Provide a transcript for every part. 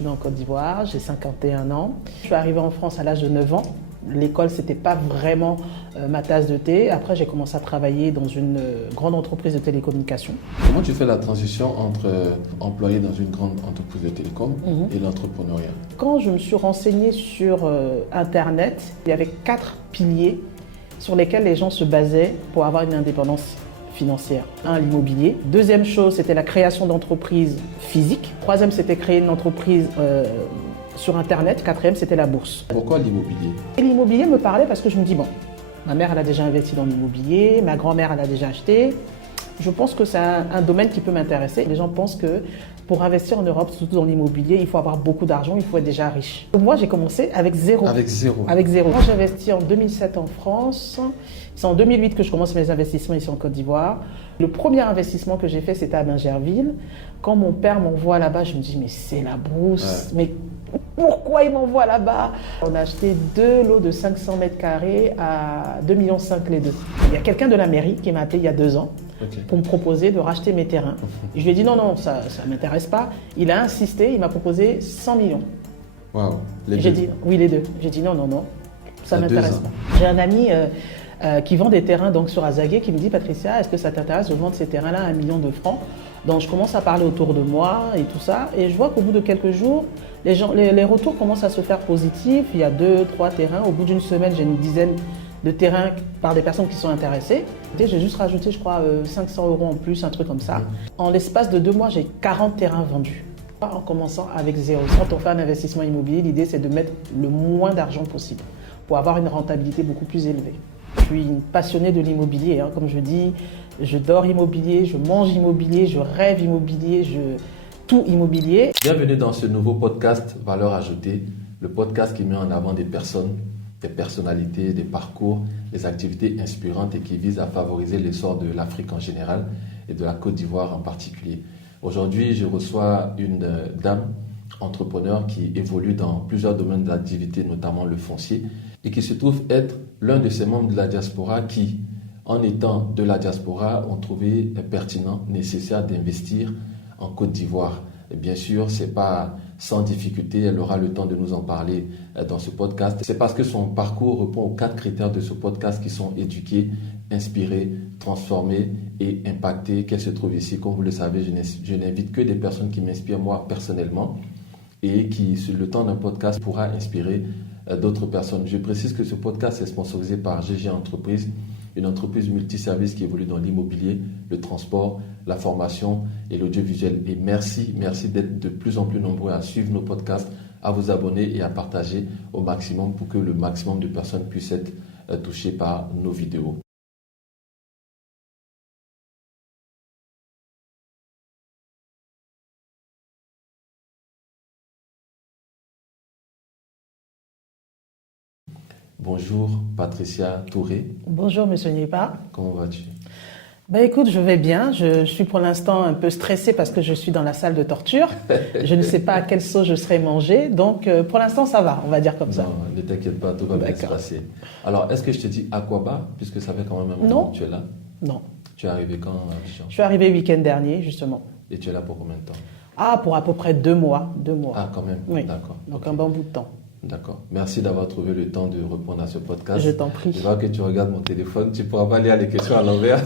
suis née en Côte d'Ivoire, j'ai 51 ans. Je suis arrivée en France à l'âge de 9 ans. L'école, c'était pas vraiment ma tasse de thé. Après, j'ai commencé à travailler dans une grande entreprise de télécommunications. Comment tu fais la transition entre employé dans une grande entreprise de télécom et l'entrepreneuriat? Quand je me suis renseignée sur Internet, il y avait 4 piliers sur lesquels les gens se basaient pour avoir une indépendance financière. Un, l'immobilier. Deuxième chose, c'était la création d'entreprises physiques. Troisième, c'était créer une entreprise sur Internet. Quatrième, c'était la bourse. Pourquoi l'immobilier? Et l'immobilier me parlait parce que je me dis, bon, ma mère, elle a déjà investi dans l'immobilier, ma grand-mère, elle a déjà acheté. Je pense que c'est un domaine qui peut m'intéresser. Les gens pensent que pour investir en Europe, surtout dans l'immobilier, il faut avoir beaucoup d'argent, il faut être déjà riche. Moi, j'ai commencé avec zéro. Avec zéro. Avec zéro. Moi, j'ai investi en 2007 en France. C'est en 2008 que je commence mes investissements ici en Côte d'Ivoire. Le premier investissement que j'ai fait, c'était à Bingerville. Quand mon père m'envoie là-bas, je me dis, mais c'est la brousse. Ouais. Mais pourquoi il m'envoie là-bas? On a acheté 2 lots de 500 mètres carrés à 2,5 millions les deux. Il y a quelqu'un de la mairie qui m'a appelé il y a 2 ans. Okay. Pour me proposer de racheter mes terrains. Et je lui ai dit non, ça ne m'intéresse pas. Il a insisté, il m'a proposé 100 millions. Waouh. J'ai dit oui, les deux. J'ai dit non, ça ne m'intéresse pas. J'ai un ami qui vend des terrains donc, sur Azagué qui me dit Patricia, est-ce que ça t'intéresse de vendre ces terrains-là à 1 million de francs? Donc je commence à parler autour de moi et tout ça. Et je vois qu'au bout de quelques jours, les retours commencent à se faire positifs. Il y a 2, 3 terrains. Au bout d'une semaine, j'ai une dizaine de terrains par des personnes qui sont intéressées. J'ai juste rajouté, je crois, 500 € en plus, un truc comme ça. En l'espace de 2 mois, j'ai 40 terrains vendus. En commençant avec zéro. Quand on fait un investissement immobilier, l'idée, c'est de mettre le moins d'argent possible pour avoir une rentabilité beaucoup plus élevée. Je suis une passionnée de l'immobilier. Comme je dis, je dors immobilier, je mange immobilier, je rêve immobilier, tout immobilier. Bienvenue dans ce nouveau podcast Valeur Ajoutée, le podcast qui met en avant des personnes, des personnalités, des parcours, des activités inspirantes et qui visent à favoriser l'essor de l'Afrique en général et de la Côte d'Ivoire en particulier. Aujourd'hui, je reçois une dame entrepreneur qui évolue dans plusieurs domaines d'activité, notamment le foncier, et qui se trouve être l'un de ces membres de la diaspora qui, en étant de la diaspora, ont trouvé pertinent, nécessaire d'investir en Côte d'Ivoire. Et bien sûr, ce n'est pas sans difficulté, elle aura le temps de nous en parler dans ce podcast. C'est parce que son parcours répond aux 4 critères de ce podcast qui sont éduquer, inspirer, transformer et impacter qu'elle se trouve ici. Comme vous le savez, je n'invite que des personnes qui m'inspirent moi personnellement et qui, sur le temps d'un podcast, pourra inspirer d'autres personnes. Je précise que ce podcast est sponsorisé par GG Entreprises, une entreprise multiservice qui évolue dans l'immobilier, le transport, la formation et l'audiovisuel. Et merci d'être de plus en plus nombreux à suivre nos podcasts, à vous abonner et à partager au maximum pour que le maximum de personnes puissent être touchées par nos vidéos. Bonjour Patricia Touré. Bonjour Monsieur Nipa. Comment vas-tu? Écoute, je vais bien. Je suis pour l'instant un peu stressée parce que je suis dans la salle de torture. Je ne sais pas à quelle sauce je serai mangée. Donc pour l'instant, ça va, on va dire comme ça. Non, ne t'inquiète pas, tout va bien se passer. Alors, est-ce que je te dis Aqaba, puisque ça fait quand même un moment que tu es là? Non. Tu es arrivé quand à Abidjan? Je suis arrivé le week-end dernier, justement. Et tu es là pour combien de temps? Pour à peu près 2 mois. 2 mois. Ah, quand même? Oui. D'accord. Donc un bon bout de temps. D'accord. Merci d'avoir trouvé le temps de répondre à ce podcast. Je t'en prie. Je vois que tu regardes mon téléphone, tu pourras pas lire les questions à l'envers.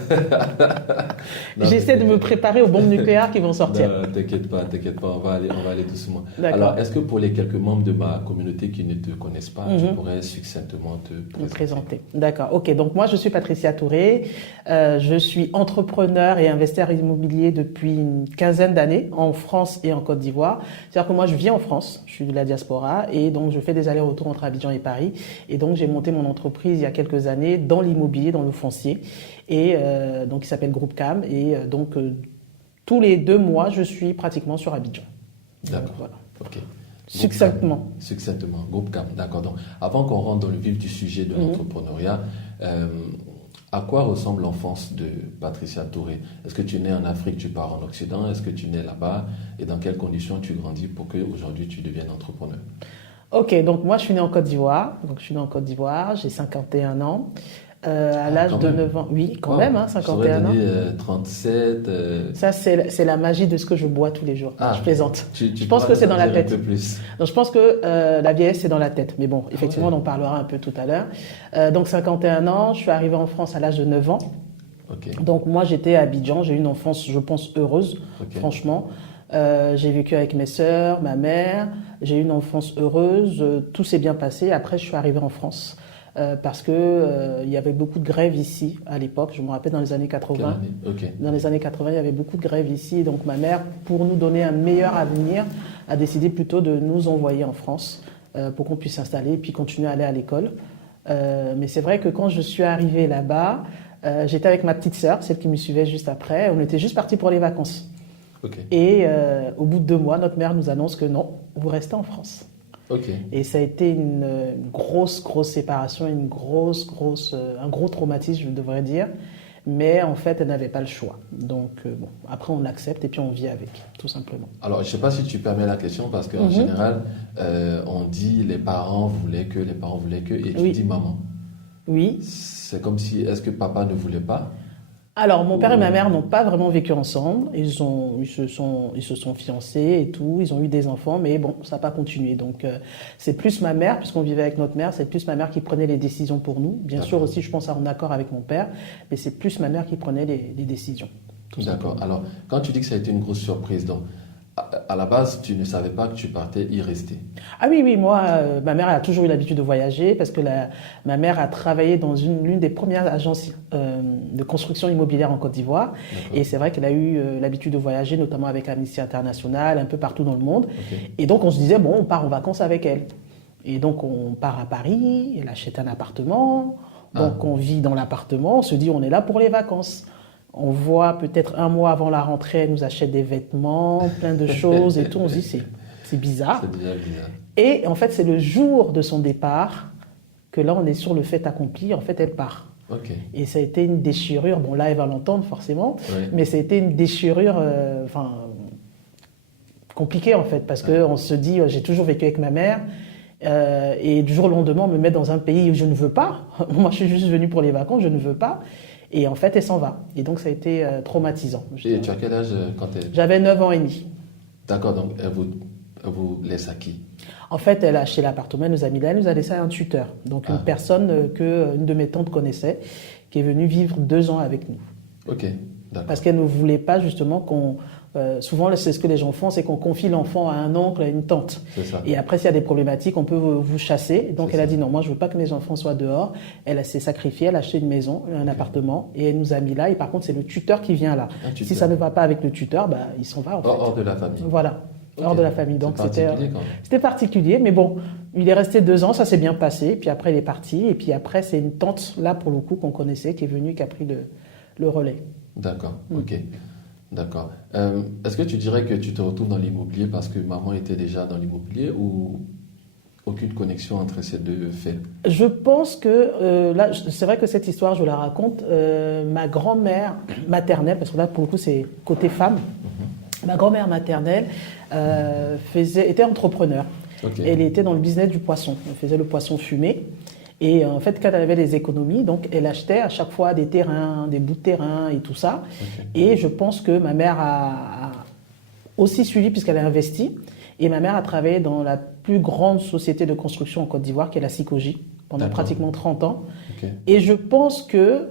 J'essaie de me préparer aux bombes nucléaires qui vont sortir. Non, t'inquiète pas, on va aller doucement. D'accord. Alors, est-ce que pour les quelques membres de ma communauté qui ne te connaissent pas, tu pourrais succinctement te présenter? D'accord. Ok, donc moi je suis Patricia Touré, je suis entrepreneur et investisseur immobilier depuis une quinzaine d'années en France et en Côte d'Ivoire. C'est-à-dire que moi je vis en France, je suis de la diaspora et donc je fais des allers-retours entre Abidjan et Paris. Et donc, j'ai monté mon entreprise il y a quelques années dans l'immobilier, dans le foncier, et donc qui s'appelle Groupe Cam. Et donc, tous les 2 mois, je suis pratiquement sur Abidjan. D'accord. Voilà. Ok. Succinctement. Succinctement. Groupe Cam. D'accord. Donc, avant qu'on rentre dans le vif du sujet de l'entrepreneuriat, à quoi ressemble l'enfance de Patricia Touré? Est-ce que tu es née en Afrique, tu pars en Occident? Est-ce que tu es née là-bas? Et dans quelles conditions tu grandis pour qu'aujourd'hui tu deviennes entrepreneur? Ok, donc moi je suis née en Côte d'Ivoire. Donc je suis née en Côte d'Ivoire, j'ai 51 ans. à l'âge de 9 ans. Oui, quand même, 51 ans. Donné, 37. Ça, c'est la magie de ce que je bois tous les jours. Je plaisante. Je pense que c'est dans la tête. Un peu plus. Donc, je pense que la vieillesse, c'est dans la tête. Mais bon, effectivement, on en parlera un peu tout à l'heure. Donc, 51 ans, je suis arrivée en France à l'âge de 9 ans. Donc, moi, j'étais à Abidjan. J'ai eu une enfance, je pense, heureuse, franchement. J'ai vécu avec mes sœurs, ma mère. J'ai eu une enfance heureuse. Tout s'est bien passé. Après, je suis arrivée en France. Parce que il y avait beaucoup de grèves ici à l'époque. Je me rappelle dans les années 80. Dans les années 80, il y avait beaucoup de grèves ici. Donc ma mère, pour nous donner un meilleur avenir, a décidé plutôt de nous envoyer en France pour qu'on puisse s'installer et puis continuer à aller à l'école. Mais c'est vrai que quand je suis arrivée là-bas, j'étais avec ma petite sœur, celle qui me suivait juste après. On était juste partis pour les vacances. Et au bout de 2 mois, notre mère nous annonce que non, vous restez en France. Et ça a été une grosse séparation, un gros traumatisme, je devrais dire. Mais en fait, elle n'avait pas le choix. Donc, après, on l'accepte et puis on vit avec, tout simplement. Alors, je ne sais pas si tu permets la question, parce qu'en général, on dit les parents voulaient que, et tu dis maman. Oui. C'est comme si, est-ce que papa ne voulait pas? Alors, mon père et ma mère n'ont pas vraiment vécu ensemble. Ils se sont fiancés et tout. Ils ont eu des enfants, mais bon, ça n'a pas continué. Donc, c'est plus ma mère, puisqu'on vivait avec notre mère, c'est plus ma mère qui prenait les décisions pour nous. Bien sûr aussi, je pense, en accord avec mon père, mais c'est plus ma mère qui prenait les décisions. D'accord. Alors, quand tu dis que ça a été une grosse surprise, donc, à la base, tu ne savais pas que tu partais y rester? Ah oui, moi, ma mère a toujours eu l'habitude de voyager parce que ma mère a travaillé dans l'une des premières agences de construction immobilière en Côte d'Ivoire. Et c'est vrai qu'elle a eu l'habitude de voyager, notamment avec Amnesty International, un peu partout dans le monde. Et donc, on se disait, bon, on part en vacances avec elle. Et donc, on part à Paris, elle achète un appartement. Donc, on vit dans l'appartement, on se dit, on est là pour les vacances. On voit peut-être 1 mois avant la rentrée, elle nous achète des vêtements, plein de choses et tout. On se dit, c'est bizarre. C'est déjà bizarre. Et en fait, c'est le jour de son départ que là, on est sur le fait accompli. En fait, elle part. Et ça a été une déchirure. Bon, là, elle va l'entendre forcément. Mais ça a été une déchirure compliquée, en fait. Parce qu'on se dit, j'ai toujours vécu avec ma mère. Et du jour au lendemain, on me met dans un pays où je ne veux pas. Moi, je suis juste venue pour les vacances, je ne veux pas. Et en fait, elle s'en va. Et donc, ça a été traumatisant. Et tu as quel âge quand elle... J'avais 9 ans et demi. D'accord, donc elle vous laisse à qui? En fait, elle a acheté l'appartement, elle nous a mis là, elle nous a laissé un tuteur. Donc, une personne qu'une de mes tantes connaissait, qui est venue vivre 2 ans avec nous. D'accord. Parce qu'elle ne voulait pas justement qu'on... souvent, c'est ce que les gens font, c'est qu'on confie l'enfant à un oncle, à une tante. C'est ça. Et après, s'il y a des problématiques, on peut vous chasser. Donc, elle a dit non, moi, je ne veux pas que mes enfants soient dehors. Elle s'est sacrifiée, elle a acheté une maison, un appartement, et elle nous a mis là. Et par contre, c'est le tuteur qui vient là. Si ça ne va pas avec le tuteur, il s'en va. En fait. Hors de la famille. Voilà, hors de la famille. Donc, c'était particulier, mais bon, il est resté 2 ans, ça s'est bien passé. Puis après, il est parti. Et puis après, c'est une tante, là, pour le coup, qu'on connaissait, qui est venue, qui a pris le relais. D'accord, D'accord. Est-ce que tu dirais que tu te retrouves dans l'immobilier parce que maman était déjà dans l'immobilier ou aucune connexion entre ces deux faits? Je pense que, là, c'est vrai que cette histoire, je la raconte, ma grand-mère maternelle, parce que là, pour le coup, c'est côté femme, ma grand-mère maternelle était entrepreneur. Elle était dans le business du poisson. Elle faisait le poisson fumé. Et en fait, quand elle avait des économies, donc elle achetait à chaque fois des terrains, des bouts de terrain et tout ça. Et je pense que ma mère a aussi suivi puisqu'elle a investi. Et ma mère a travaillé dans la plus grande société de construction en Côte d'Ivoire, qui est la Sicogi, pendant pratiquement 30 ans. Et je pense qu'il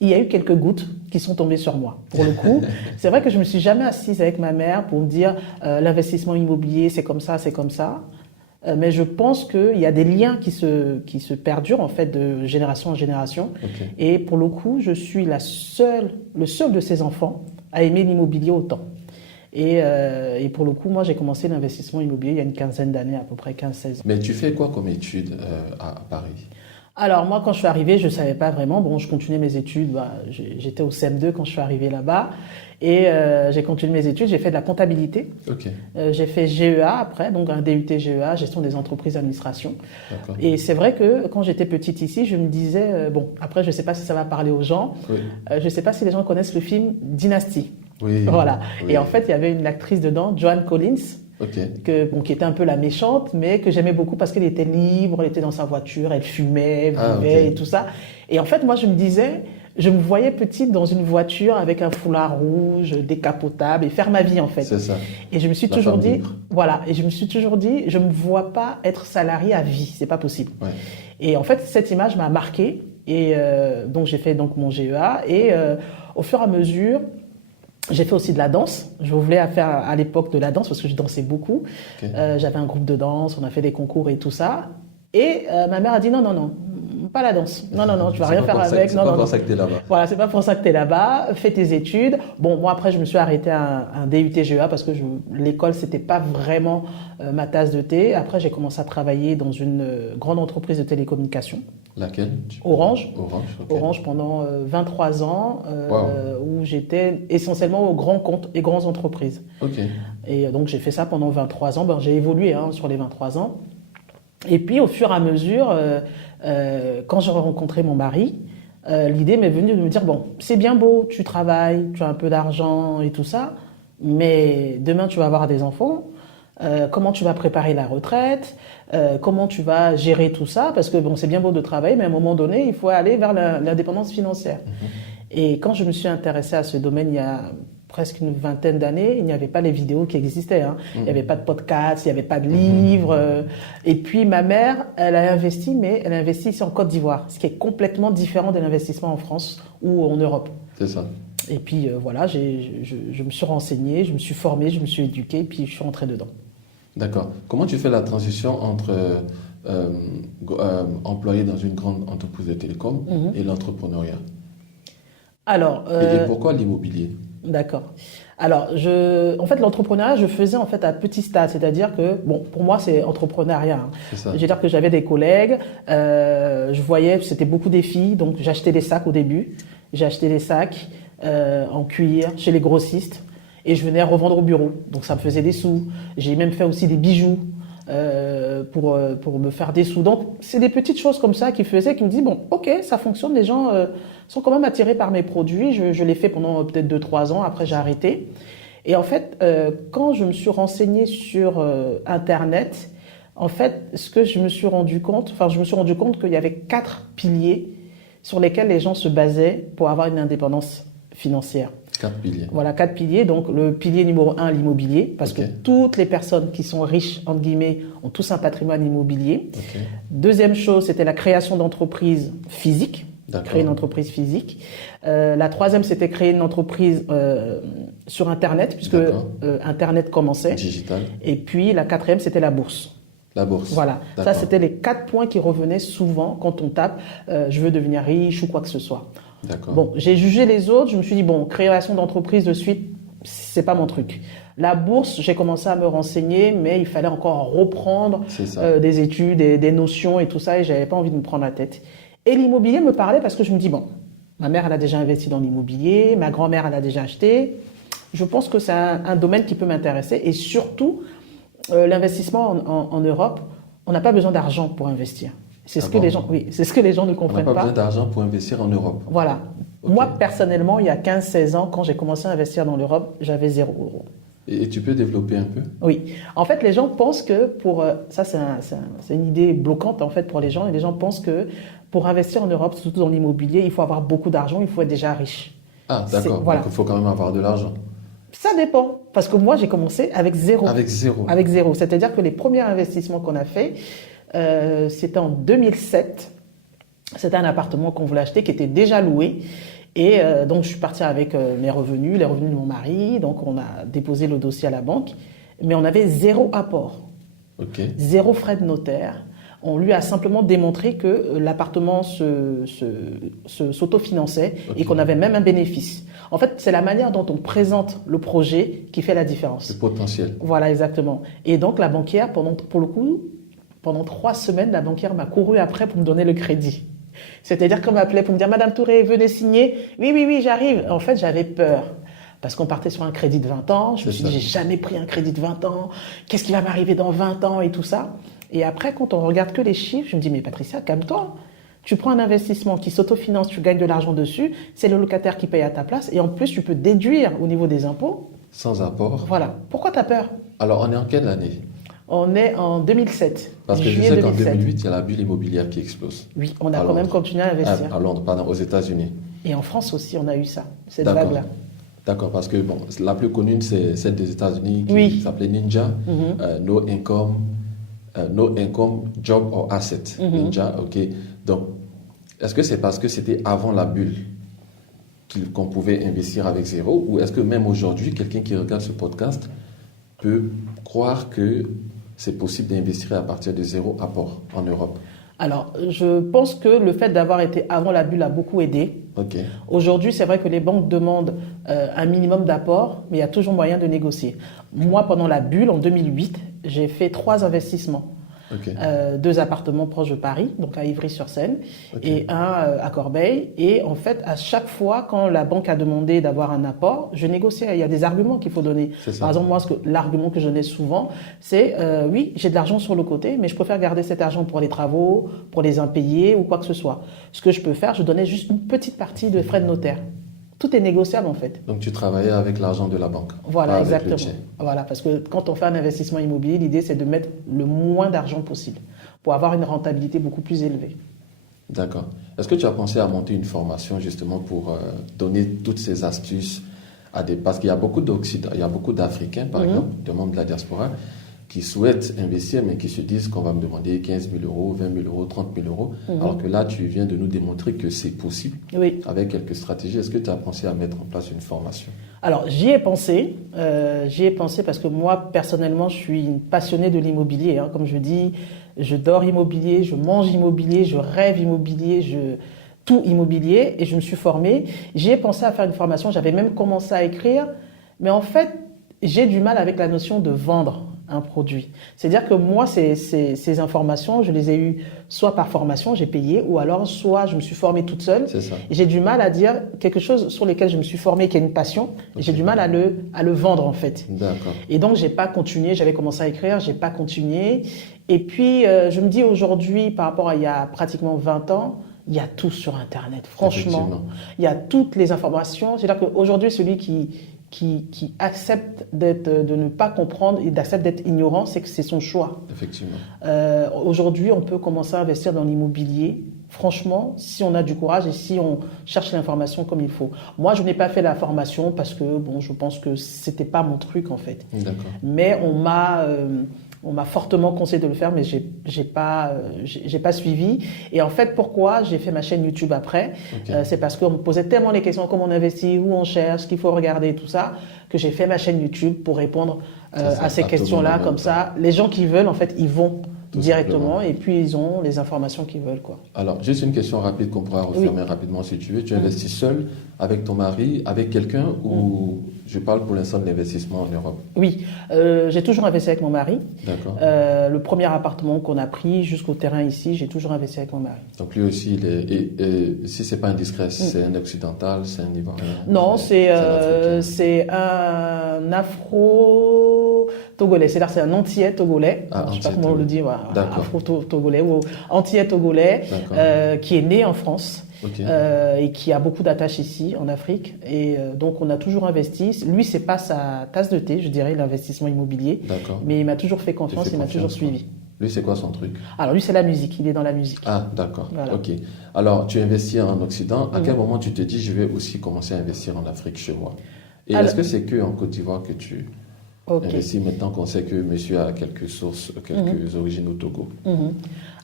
y a eu quelques gouttes qui sont tombées sur moi. Pour le coup, c'est vrai que je ne me suis jamais assise avec ma mère pour me dire l'investissement immobilier, c'est comme ça, c'est comme ça. Mais je pense qu'il y a des liens qui se perdurent en fait de génération en génération. Et pour le coup, je suis le seul de ces enfants à aimer l'immobilier autant. Et pour le coup, moi, j'ai commencé l'investissement immobilier il y a une quinzaine d'années, à peu près 15-16 ans. Mais tu fais quoi comme études à Paris? Alors moi, quand je suis arrivée, je ne savais pas vraiment. Bon, je continuais mes études. J'étais au CM2 quand je suis arrivée là-bas. Et j'ai continué mes études. J'ai fait de la comptabilité. J'ai fait GEA après, donc un DUT GEA, gestion des entreprises d'administration. Et c'est vrai que quand j'étais petite ici, je me disais, bon, après, je ne sais pas si ça va parler aux gens. Je ne sais pas si les gens connaissent le film Dynasty. Voilà. Et en fait, il y avait une actrice dedans, Joan Collins, qui était un peu la méchante, mais que j'aimais beaucoup parce qu'elle était libre, elle était dans sa voiture, elle fumait, elle buvait et tout ça. Et en fait, moi, je me voyais petite dans une voiture avec un foulard rouge, décapotable, et faire ma vie, en fait. C'est ça. Et je me suis toujours dit, je me vois pas être salariée à vie, c'est pas possible. Ouais. Et en fait, cette image m'a marquée, et donc j'ai fait mon GEA, et au fur et à mesure, j'ai fait aussi de la danse. Je voulais faire à l'époque de la danse parce que je dansais beaucoup. J'avais un groupe de danse, on a fait des concours et tout ça. Et ma mère a dit non, pas la danse. Non, tu vas rien faire avec. C'est pas pour ça que t'es là-bas. Voilà, c'est pas pour ça que t'es là-bas. Fais tes études. Bon, moi après, je me suis arrêtée à un DUT GEA parce que l'école, c'était pas vraiment ma tasse de thé. Après, j'ai commencé à travailler dans une grande entreprise de télécommunications. Laquelle? Orange. Okay. Orange pendant 23 ans, Wow. où j'étais essentiellement aux grands comptes et grandes entreprises. Et donc, j'ai fait ça pendant 23 ans. Ben, j'ai évolué sur les 23 ans. Et puis, au fur et à mesure, quand j'ai rencontré mon mari, l'idée m'est venue de me dire, bon, c'est bien beau, tu travailles, tu as un peu d'argent et tout ça, mais demain, tu vas avoir des enfants. Comment tu vas préparer la retraite, comment tu vas gérer tout ça, parce que bon, c'est bien beau de travailler, mais à un moment donné, il faut aller vers l'indépendance financière. Et quand je me suis intéressée à ce domaine il y a presque une vingtaine d'années, il n'y avait pas les vidéos qui existaient. Il n'y avait pas de podcast, il n'y avait pas de livres. Et puis ma mère, elle a investi, mais elle a investi ici en Côte d'Ivoire, ce qui est complètement différent de l'investissement en France ou en Europe. C'est ça. Et puis voilà, je me suis renseignée, je me suis formée, je me suis éduquée, et puis je suis rentrée dedans. D'accord. Comment tu fais la transition entre employé dans une grande entreprise de télécom et l'entrepreneuriat? Alors, et pourquoi l'immobilier? D'accord. Alors, en fait, l'entrepreneuriat, je faisais en fait à petit stade, c'est-à-dire que, bon, pour moi, c'est entrepreneuriat. C'est ça. Je veux dire que j'avais des collègues, je voyais, c'était beaucoup des filles, donc j'achetais des sacs au début. J'ai acheté des sacs en cuir chez les grossistes et je venais revendre au bureau. Donc ça me faisait des sous. J'ai même fait aussi des bijoux pour me faire des sous. Donc c'est des petites choses comme ça qui me disent, bon, ok, ça fonctionne, les gens sont quand même attirés par mes produits. Je l'ai fait pendant peut-être 2-3 ans, après j'ai arrêté. Et en fait, quand je me suis renseignée sur Internet, en fait, je me suis rendu compte qu'il y avait 4 piliers sur lesquels les gens se basaient pour avoir une indépendance financière. 4 piliers. Voilà, 4 piliers. Donc, le pilier numéro 1, l'immobilier, parce que toutes les personnes qui sont riches, entre guillemets, ont tous un patrimoine immobilier. Deuxième chose, c'était la création d'entreprises physiques. Créer une entreprise physique. La troisième, c'était créer une entreprise sur Internet, puisque Internet commençait. Digital. Et puis, la quatrième, c'était la bourse. La bourse. Voilà, ça c'était les 4 points qui revenaient souvent quand on tape je veux devenir riche ou quoi que ce soit. D'accord. Bon, j'ai jugé les autres, je me suis dit bon, création d'entreprise de suite, c'est pas mon truc. La bourse, j'ai commencé à me renseigner, mais il fallait encore reprendre des études, des notions et tout ça, et j'avais pas envie de me prendre la tête. Et l'immobilier me parlait parce que je me dis bon, ma mère elle a déjà investi dans l'immobilier, ma grand-mère elle a déjà acheté. Je pense que c'est un domaine qui peut m'intéresser et surtout l'investissement en Europe, on n'a pas besoin d'argent pour investir. C'est ce que les gens ne comprennent pas. On n'a pas besoin d'argent pour investir en Europe. Voilà. Moi, personnellement, il y a 15-16 ans, quand j'ai commencé à investir dans l'Europe, j'avais 0 €. Et tu peux développer un peu? Oui. En fait, les gens pensent que ça, c'est une idée bloquante en fait pour les gens. Et les gens pensent que pour investir en Europe, surtout dans l'immobilier, il faut avoir beaucoup d'argent, il faut être déjà riche. Ah, d'accord. Voilà. Donc, il faut quand même avoir de l'argent. Ça dépend, parce que moi j'ai commencé avec 0. Avec 0. Avec 0, c'est-à-dire que les premiers investissements qu'on a fait, c'était en 2007. C'était un appartement qu'on voulait acheter qui était déjà loué. Et donc je suis partie avec mes revenus, les revenus de mon mari. Donc on a déposé le dossier à la banque, mais on avait 0 apport, 0 frais de notaire. On lui a simplement démontré que l'appartement s'autofinançait et qu'on avait même un bénéfice. En fait, c'est la manière dont on présente le projet qui fait la différence. Le potentiel. Voilà, exactement. Et donc, la banquière, pendant 3 semaines, la banquière m'a couru après pour me donner le crédit. C'est-à-dire qu'on m'appelait pour me dire « Madame Touré, venez signer. » Oui, j'arrive. En fait, j'avais peur. Parce qu'on partait sur un crédit de 20 ans. Je me suis dit « J'ai jamais pris un crédit de 20 ans. Qu'est-ce qui va m'arriver dans 20 ans ?» et tout ça. Et après, quand on regarde que les chiffres, je me dis, mais Patricia, calme-toi. Tu prends un investissement qui s'autofinance, tu gagnes de l'argent dessus, c'est le locataire qui paye à ta place, et en plus, tu peux déduire au niveau des impôts. Sans apport. Voilà. Pourquoi tu as peur? Alors, on est en quelle année? On est en 2007. Parce que je juillet sais qu'en 2007. 2008, il y a la bulle immobilière qui explose. Oui, on a À quand même Londres. continué à investir. À Londres, pardon, aux États-Unis. Et en France aussi, on a eu ça, cette D'accord. vague-là. D'accord, parce que bon, la plus connue, c'est celle des États-Unis qui Oui. s'appelait Ninja, Mhm. no income, job or asset. Mhm. Ninja, ok. Donc, est-ce que c'est parce que c'était avant la bulle qu'on pouvait investir avec zéro, ou est-ce que même aujourd'hui, quelqu'un qui regarde ce podcast peut croire que c'est possible d'investir à partir de zéro apport en Europe? Alors, je pense que le fait d'avoir été avant la bulle a beaucoup aidé. Ok, Aujourd'hui, c'est vrai que les banques demandent un minimum d'apport, mais il y a toujours moyen de négocier. Moi, pendant la bulle, en 2008, j'ai fait 3 investissements. ok, 2 appartements proches de Paris, donc à Ivry-sur-Seine, ok. et un à Corbeil. Et en fait, à chaque fois, quand la banque a demandé d'avoir un apport, je négociais. Il y a des arguments qu'il faut donner. C'est ça. Par exemple, moi, l'argument que je donnais souvent, c'est oui, j'ai de l'argent sur le côté, mais je préfère garder cet argent pour les travaux, pour les impayés ou quoi que ce soit. Ce que je peux faire, je donnais juste une petite partie de frais de notaire. Tout est négociable en fait. Donc tu travaillais avec l'argent de la banque, Voilà, pas avec le exactement. tien. Voilà, parce que quand on fait un investissement immobilier, l'idée c'est de mettre le moins d'argent possible pour avoir une rentabilité beaucoup plus élevée. D'accord. Est-ce que tu as pensé à monter une formation justement pour donner toutes ces astuces à des... Parce qu'il y a beaucoup d'Occidentaux, il y a beaucoup d'Africains, par exemple, de membres de la diaspora, qui souhaitent investir, mais qui se disent qu'on va me demander 15 000 euros, 20 000 euros, 30 000 euros, alors que là, tu viens de nous démontrer que c'est possible Oui. avec quelques stratégies. Est-ce que tu as pensé à mettre en place une formation? Alors j'y ai pensé parce que moi personnellement je suis une passionnée de l'immobilier. Hein. Comme je dis, je dors immobilier, je mange immobilier, je rêve immobilier, tout immobilier et je me suis formée. J'y ai pensé à faire une formation, j'avais même commencé à écrire, mais en fait j'ai du mal avec la notion de vendre un produit. C'est-à-dire que moi, ces informations, je les ai eues soit par formation, j'ai payé, ou alors soit je me suis formée toute seule. C'est ça. J'ai du mal à dire quelque chose sur lequel je me suis formée, qui est une passion. Ok. J'ai du mal à le vendre en fait. D'accord. Et donc, j'ai pas continué. J'avais commencé à écrire, j'ai pas continué. Et puis, je me dis aujourd'hui, par rapport à il y a pratiquement 20 ans, il y a tout sur Internet. Franchement, Effectivement. il y a toutes les informations. C'est-à-dire qu'aujourd'hui, celui qui accepte de ne pas comprendre et d'accepte d'être ignorant, c'est que c'est son choix. Effectivement. Aujourd'hui, on peut commencer à investir dans l'immobilier. Franchement, si on a du courage et si on cherche l'information comme il faut. Moi, je n'ai pas fait la formation parce que bon, je pense que c'était pas mon truc en fait. D'accord. Mais on m'a fortement conseillé de le faire, mais j'ai pas suivi. Et en fait, pourquoi j'ai fait ma chaîne YouTube après? Ok. C'est parce qu'on me posait tellement les questions, comment on investit, où on cherche, ce qu'il faut regarder, tout ça, que j'ai fait ma chaîne YouTube pour répondre C'est ça, à ces à tout questions-là. moment, Comme ça, les gens qui veulent, en fait, ils vont Tout directement simplement. et puis ils ont les informations qu'ils veulent, quoi. Alors, juste une question rapide qu'on pourra refermer rapidement si tu veux. Tu investis seul, avec ton mari, avec quelqu'un ou je parle pour l'instant de l'investissement en Europe? Oui, j'ai toujours investi avec mon mari. D'accord. Le premier appartement qu'on a pris jusqu'au terrain ici, j'ai toujours investi avec mon mari. Donc lui aussi, et si c'est pas indiscret, c'est un occidental, c'est un Ivoirien? Non, un Africain. c'est un afro-togolais, c'est-à-dire c'est un antillais togolais. Ah, Je sais pas antillais comment on le dit, togolais. voilà, D'accord. afro-togolais ou antillais togolais, D'accord. qui est né en France. Ok. Et qui a beaucoup d'attaches ici en Afrique et donc on a toujours investi. Lui, c'est pas sa tasse de thé, je dirais, l'investissement immobilier, D'accord. mais il m'a toujours fait confiance, fais il m'a toujours confiance, suivi. Lui, c'est quoi son truc? Alors lui, c'est la musique, il est dans la musique. Ah, d'accord. Voilà. Ok. Alors, tu investis en Occident. À quel moment tu te dis, je vais aussi commencer à investir en Afrique chez moi? Et Alors- est-ce que c'est que en Côte d'Ivoire que tu Ok. investis maintenant qu'on sait que monsieur a quelques sources, quelques origines au Togo? Mhm.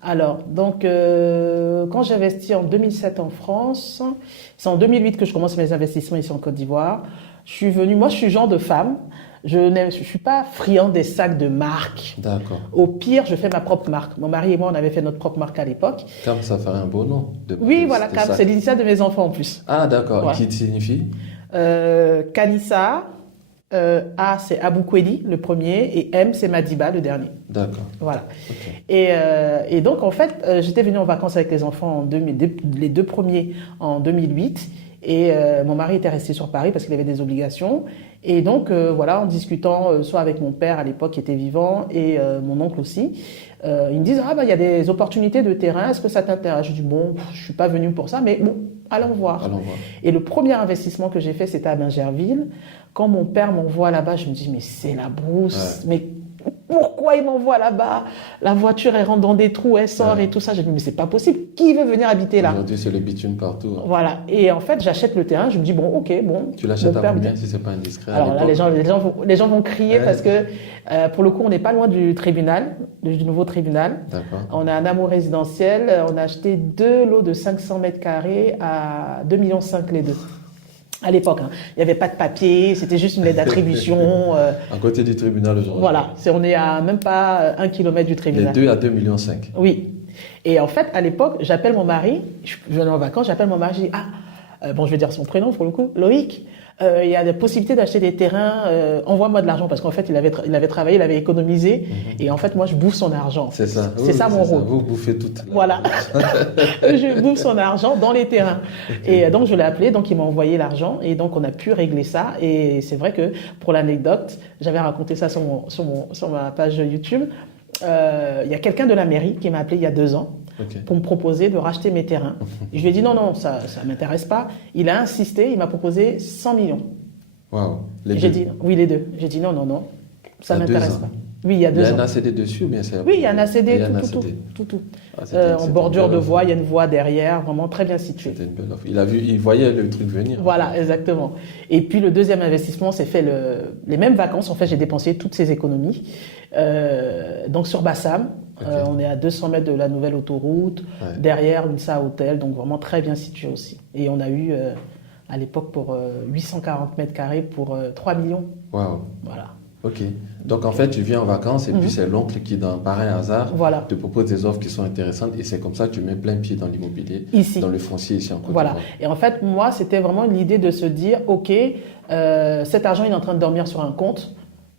Alors, donc, quand j'ai investi en 2007 en France, c'est en 2008 que je commence mes investissements ici en Côte d'Ivoire. Moi, je suis genre de femme. Je suis pas friand des sacs de marque. D'accord. Au pire, je fais ma propre marque. Mon mari et moi, on avait fait notre propre marque à l'époque. Cam, ça ferait un beau nom. Oui, voilà, de Cam, ça. c'est l'initiale de mes enfants en plus. Ah, d'accord. Voilà. Qui signifie? Kanissa, A, c'est Aboukweli, le premier, et M, c'est Madiba, le dernier. D'accord. Voilà. Ok. Et donc, en fait, j'étais venue en vacances avec les enfants, les 2 premiers en 2008. Et mon mari était resté sur Paris parce qu'il avait des obligations. Et donc, voilà, en discutant, soit avec mon père à l'époque qui était vivant et mon oncle aussi, ils me disent, ah bah il y a des opportunités de terrain, est-ce que ça t'intéresse? Je dis, bon, je suis pas venue pour ça, mais bon, allons voir. Allons voir. Et le premier investissement que j'ai fait, c'était à Bingerville. Quand mon père m'envoie là-bas, je me dis, mais c'est la brousse, mais pourquoi il m'envoie là-bas? La voiture, elle rentre dans des trous, elle sort et tout ça. Je me dis, mais c'est pas possible. Qui veut venir habiter là? Aujourd'hui, c'est le bitume partout. Voilà. Et en fait, j'achète le terrain. Je me dis, bon, ok, bon. Tu l'achètes à combien si c'est pas indiscret? Alors là, les gens vont crier parce que, pour le coup, on n'est pas loin du tribunal, du nouveau tribunal. D'accord. On a un amour résidentiel. On a acheté 2 lots de 500 mètres carrés à 2,5 millions les deux. À l'époque, hein. Il n'y avait pas de papier, c'était juste une lettre d'attribution. À côté du tribunal aujourd'hui. Voilà, on est à même pas 1 kilomètre du tribunal. Les deux à 2,5 millions. Oui. Et en fait, à l'époque, j'appelle mon mari, je venais en vacances, j'appelle mon mari, je dis, bon, je vais dire son prénom pour le coup, Loïc, il y a des possibilités d'acheter des terrains, envoie-moi de l'argent, parce qu'en fait, il avait travaillé, il avait économisé, et en fait, moi, je bouffe son argent. C'est ça. C'est ça mon rôle. Vous bouffez tout. Voilà. Je bouffe son argent dans les terrains. Okay. Et donc, je l'ai appelé, donc il m'a envoyé l'argent, et donc on a pu régler ça. Et c'est vrai que, pour l'anecdote, j'avais raconté ça sur ma page YouTube. Il y a quelqu'un de la mairie qui m'a appelé il y a 2 ans. Okay. Pour me proposer de racheter mes terrains. Et je lui ai dit non, ça ne m'intéresse pas. Il a insisté, il m'a proposé 100 millions. Waouh. J'ai dit oui, les deux. J'ai dit non, ça ne m'intéresse pas. Oui, il y a 2 ans. Il y a un ACD dessus ou bien c'est... Oui, il y a un ACD, tout. En bordure de voie, il y a une voie derrière, vraiment très bien située. C'était une belle offre. Il voyait le truc venir. Voilà, exactement. Et puis le deuxième investissement, c'est fait les mêmes vacances. En fait, j'ai dépensé toutes ces économies. Donc sur Bassam. Okay. On est à 200 mètres de la nouvelle autoroute, derrière l'UNSA Hotel, donc vraiment très bien situé aussi. Et on a eu, à l'époque, pour 840 mètres carrés pour 3 millions. Waouh. Voilà. Ok. Donc en fait, tu viens en vacances et puis c'est l'oncle qui, par un hasard, te propose des offres qui sont intéressantes et c'est comme ça que tu mets plein pied dans l'immobilier, dans le foncier ici en Côte d'Ivoire. Voilà. Et en fait, moi, c'était vraiment l'idée de se dire, ok, cet argent il est en train de dormir sur un compte.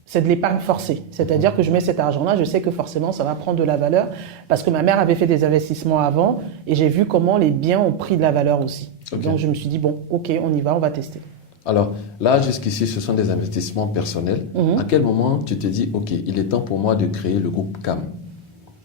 C'est de l'épargne forcée. C'est-à-dire que je mets cet argent-là, je sais que forcément, ça va prendre de la valeur parce que ma mère avait fait des investissements avant et j'ai vu comment les biens ont pris de la valeur aussi. Okay. Donc, je me suis dit, bon, ok, on y va, on va tester. Alors, là, jusqu'ici, ce sont des investissements personnels. À quel moment tu te dis, ok, il est temps pour moi de créer le groupe CAM?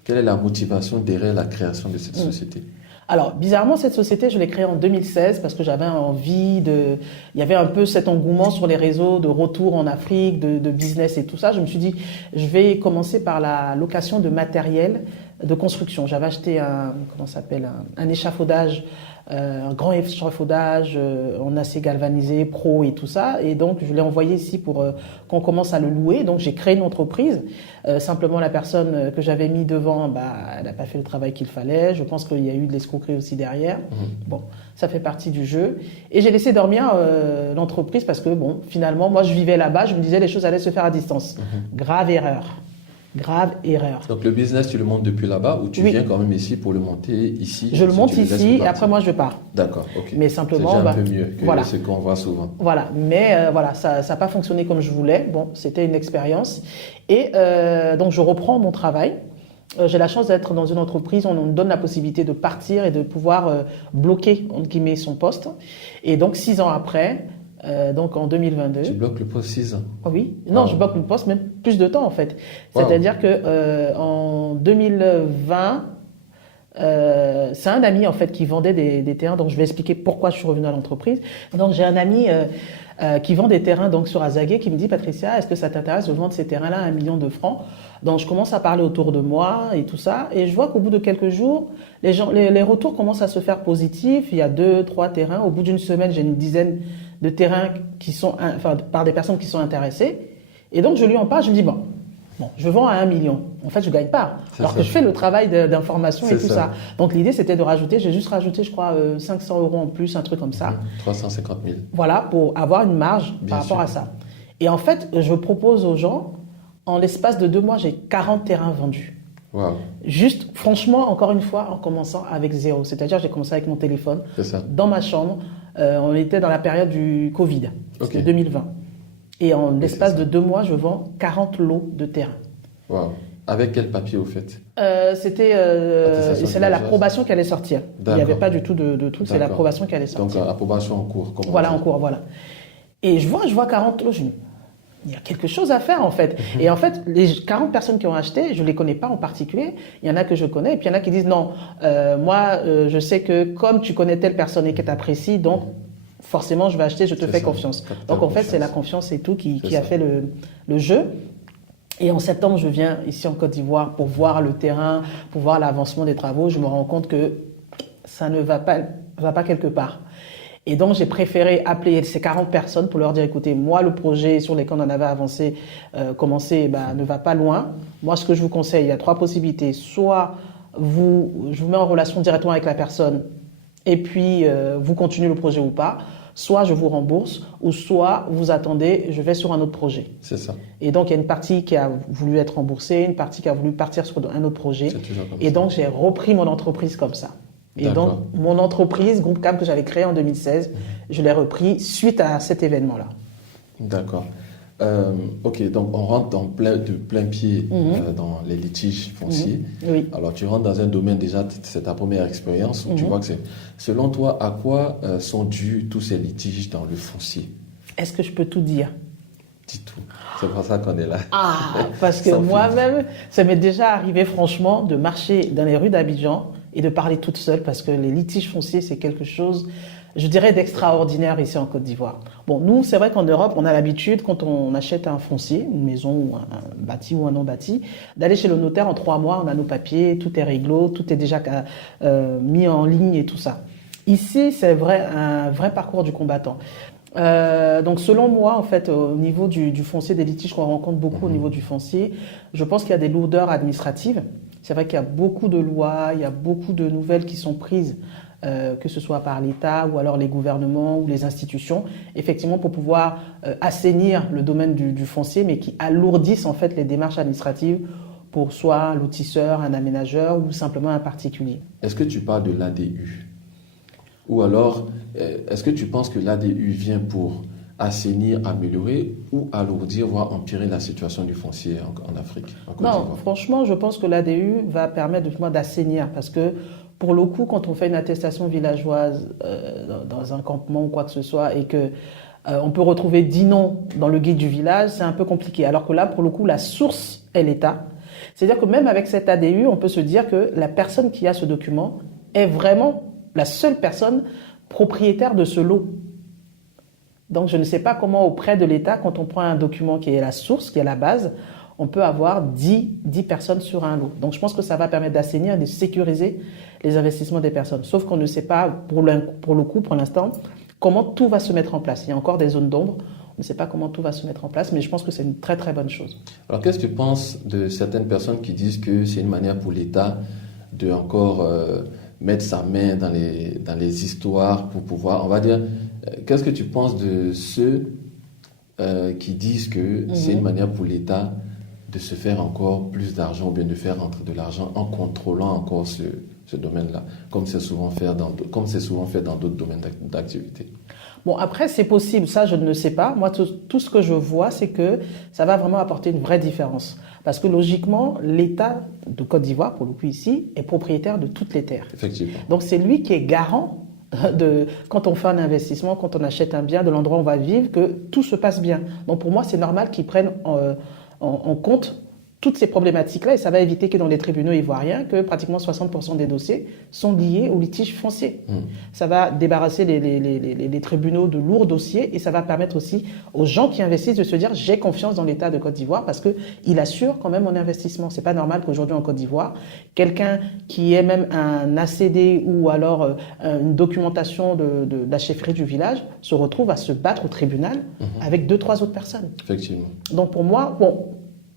Quelle est la motivation derrière la création de cette société? Alors, bizarrement, cette société, je l'ai créée en 2016 parce que j'avais envie de... Il y avait un peu cet engouement sur les réseaux de retour en Afrique, de business et tout ça. Je me suis dit, je vais commencer par la location de matériel de construction. J'avais acheté un échafaudage, un grand échafaudage en acier galvanisé, pro et tout ça. Et donc, je l'ai envoyé ici pour qu'on commence à le louer. Donc, j'ai créé une entreprise. Simplement, la personne que j'avais mis devant, elle n'a pas fait le travail qu'il fallait. Je pense qu'il y a eu de l'escroquerie aussi derrière. Bon, ça fait partie du jeu. Et j'ai laissé dormir l'entreprise parce que, bon, finalement, moi, je vivais là-bas. Je me disais, les choses allaient se faire à distance. Grave erreur. Donc le business, tu le montes depuis là-bas ou tu viens quand même ici pour le monter ici? Je le monte ici et après moi je pars. D'accord, ok. Mais simplement, c'est déjà un peu mieux que ce qu'on voit souvent. Voilà, mais ça n'a pas fonctionné comme je voulais. Bon, c'était une expérience. Et donc je reprends mon travail. J'ai la chance d'être dans une entreprise où on nous donne la possibilité de partir et de pouvoir bloquer, entre guillemets, son poste. Et donc 6 ans après... donc en 2022. Tu bloques le poste 6 ans? Oui. Non, je bloque le poste même plus de temps en fait. C'est-à-dire que en 2020, c'est un ami en fait qui vendait des terrains. Donc je vais expliquer pourquoi je suis revenue à l'entreprise. Donc j'ai un ami qui vend des terrains donc sur Azagué qui me dit, Patricia, est-ce que ça t'intéresse de vendre ces terrains-là à 1 million de francs? Donc je commence à parler autour de moi et tout ça, et je vois qu'au bout de quelques jours, les retours commencent à se faire positifs. Il y a 2-3 terrains. Au bout d'une semaine, j'ai une dizaine de terrains qui sont, par des personnes qui sont intéressées. Et donc je lui en parle, je me dis bon, je vends à 1 million. En fait, je gagne pas. Alors que je fais le travail d'information et tout ça. Donc l'idée, c'était de rajouter, j'ai juste rajouté, je crois, 500 € en plus, un truc comme ça. 350 000. Voilà, pour avoir une marge par rapport à ça. Et en fait, je propose aux gens, en l'espace de 2 mois, j'ai 40 terrains vendus. Wow. Juste, franchement, encore une fois, en commençant avec 0. C'est-à-dire, j'ai commencé avec mon téléphone, dans ma chambre. On était dans la période du Covid, c'était 2020. Et en l'espace de 2 mois, je vends 40 lots de terrain. Wow. Avec quel papier au fait? C'était c'est là l'approbation qui allait sortir. Il n'y avait pas du tout de truc, c'est l'approbation qui allait sortir. Donc approbation en cours. Voilà, en cours, voilà. Et je vois 40 lots, je me dis, il y a quelque chose à faire en fait. Et en fait, les 40 personnes qui ont acheté, je les connais pas en particulier. Il y en a que je connais et puis il y en a qui disent non, moi je sais que comme tu connais telle personne et que tu apprécies, donc forcément je vais acheter, je te fais confiance. Donc en fait, c'est la confiance et tout qui a fait le jeu. Et en septembre, je viens ici en Côte d'Ivoire pour voir le terrain, pour voir l'avancement des travaux. Je me rends compte que ça ne va pas quelque part. Et donc, j'ai préféré appeler ces 40 personnes pour leur dire, écoutez, moi, le projet sur lequel on en avait commencé, ne va pas loin. Moi, ce que je vous conseille, il y a 3 possibilités. Soit je vous mets en relation directement avec la personne et puis vous continuez le projet ou pas. Soit je vous rembourse, ou soit vous attendez, je vais sur un autre projet. C'est ça. Et donc, il y a une partie qui a voulu être remboursée, une partie qui a voulu partir sur un autre projet. C'est toujours comme et ça. Donc, j'ai repris mon entreprise comme ça. Et D'accord. donc, mon entreprise, Groupe CAM, que j'avais créé en 2016, je l'ai repris suite à cet événement-là. D'accord. Ok, donc on rentre de plein pied dans les litiges fonciers. Oui. Alors tu rentres dans un domaine déjà, c'est ta première expérience, où tu vois que c'est... Selon toi, à quoi sont dus tous ces litiges dans le foncier? Est-ce que je peux tout dire? Dis tout. C'est pour ça qu'on est là. Parce que Sans moi-même, ça m'est déjà arrivé franchement de marcher dans les rues d'Abidjan et de parler toute seule parce que les litiges fonciers, c'est quelque chose, je dirais, d'extraordinaire ici en Côte d'Ivoire. Bon, nous, c'est vrai qu'en Europe, on a l'habitude, quand on achète un foncier, une maison ou un bâti ou un non bâti, d'aller chez le notaire en 3 mois, on a nos papiers, tout est réglo, tout est déjà mis en ligne et tout ça. Ici, c'est un vrai parcours du combattant. Donc selon moi, en fait, au niveau du foncier, des litiges qu'on rencontre beaucoup au niveau du foncier, je pense qu'il y a des lourdeurs administratives. C'est vrai qu'il y a beaucoup de lois, il y a beaucoup de nouvelles qui sont prises, que ce soit par l'État ou alors les gouvernements ou les institutions, effectivement pour pouvoir assainir le domaine du foncier, mais qui alourdissent en fait les démarches administratives pour soit un lotisseur, un aménageur ou simplement un particulier. Est-ce que tu parles de l'ADU? Ou alors, est-ce que tu penses que l'ADU vient pour assainir, améliorer ou alourdir, voire empirer la situation du foncier en Afrique, en Côte d'Ivoire? Non, franchement, je pense que l'ADU va permettre justement d'assainir parce que pour le coup, quand on fait une attestation villageoise dans un campement ou quoi que ce soit et que on peut retrouver 10 noms dans le guide du village, c'est un peu compliqué. Alors que là, pour le coup, la source est l'État. C'est-à-dire que même avec cet ADU, on peut se dire que la personne qui a ce document est vraiment la seule personne propriétaire de ce lot. Donc, je ne sais pas comment auprès de l'État, quand on prend un document qui est la source, qui est la base, on peut avoir 10 personnes sur un lot. Donc, je pense que ça va permettre d'assainir et de sécuriser les investissements des personnes. Sauf qu'on ne sait pas, pour le coup, pour l'instant, comment tout va se mettre en place. Il y a encore des zones d'ombre. On ne sait pas comment tout va se mettre en place, mais je pense que c'est une très, très bonne chose. Alors, qu'est-ce que tu penses de certaines personnes qui disent que c'est une manière pour l'État de encore mettre sa main dans les histoires pour pouvoir, on va dire, qu'est-ce que tu penses de ceux qui disent que c'est une manière pour l'État de se faire encore plus d'argent ou bien de faire rentrer de l'argent en contrôlant encore ce domaine-là, comme c'est souvent fait dans d'autres domaines d'activité? Bon, après, c'est possible, ça, je ne sais pas. Moi, tout ce que je vois, c'est que ça va vraiment apporter une vraie différence. Parce que logiquement, l'État de Côte d'Ivoire, pour le coup ici, est propriétaire de toutes les terres. Effectivement. Donc, c'est lui qui est garant quand on fait un investissement, quand on achète un bien, de l'endroit où on va vivre, que tout se passe bien. Donc, pour moi, c'est normal qu'ils prennent en compte toutes ces problématiques-là et ça va éviter que dans les tribunaux ivoiriens, que pratiquement 60% des dossiers sont liés aux litiges fonciers. Ça va débarrasser les tribunaux de lourds dossiers et ça va permettre aussi aux gens qui investissent de se dire j'ai confiance dans l'État de Côte d'Ivoire parce qu'il assure quand même mon investissement. C'est pas normal qu'aujourd'hui en Côte d'Ivoire, quelqu'un qui ait même un ACD ou alors une documentation de la chefferie du village se retrouve à se battre au tribunal avec 2-3 autres personnes. Effectivement. Donc pour moi, bon,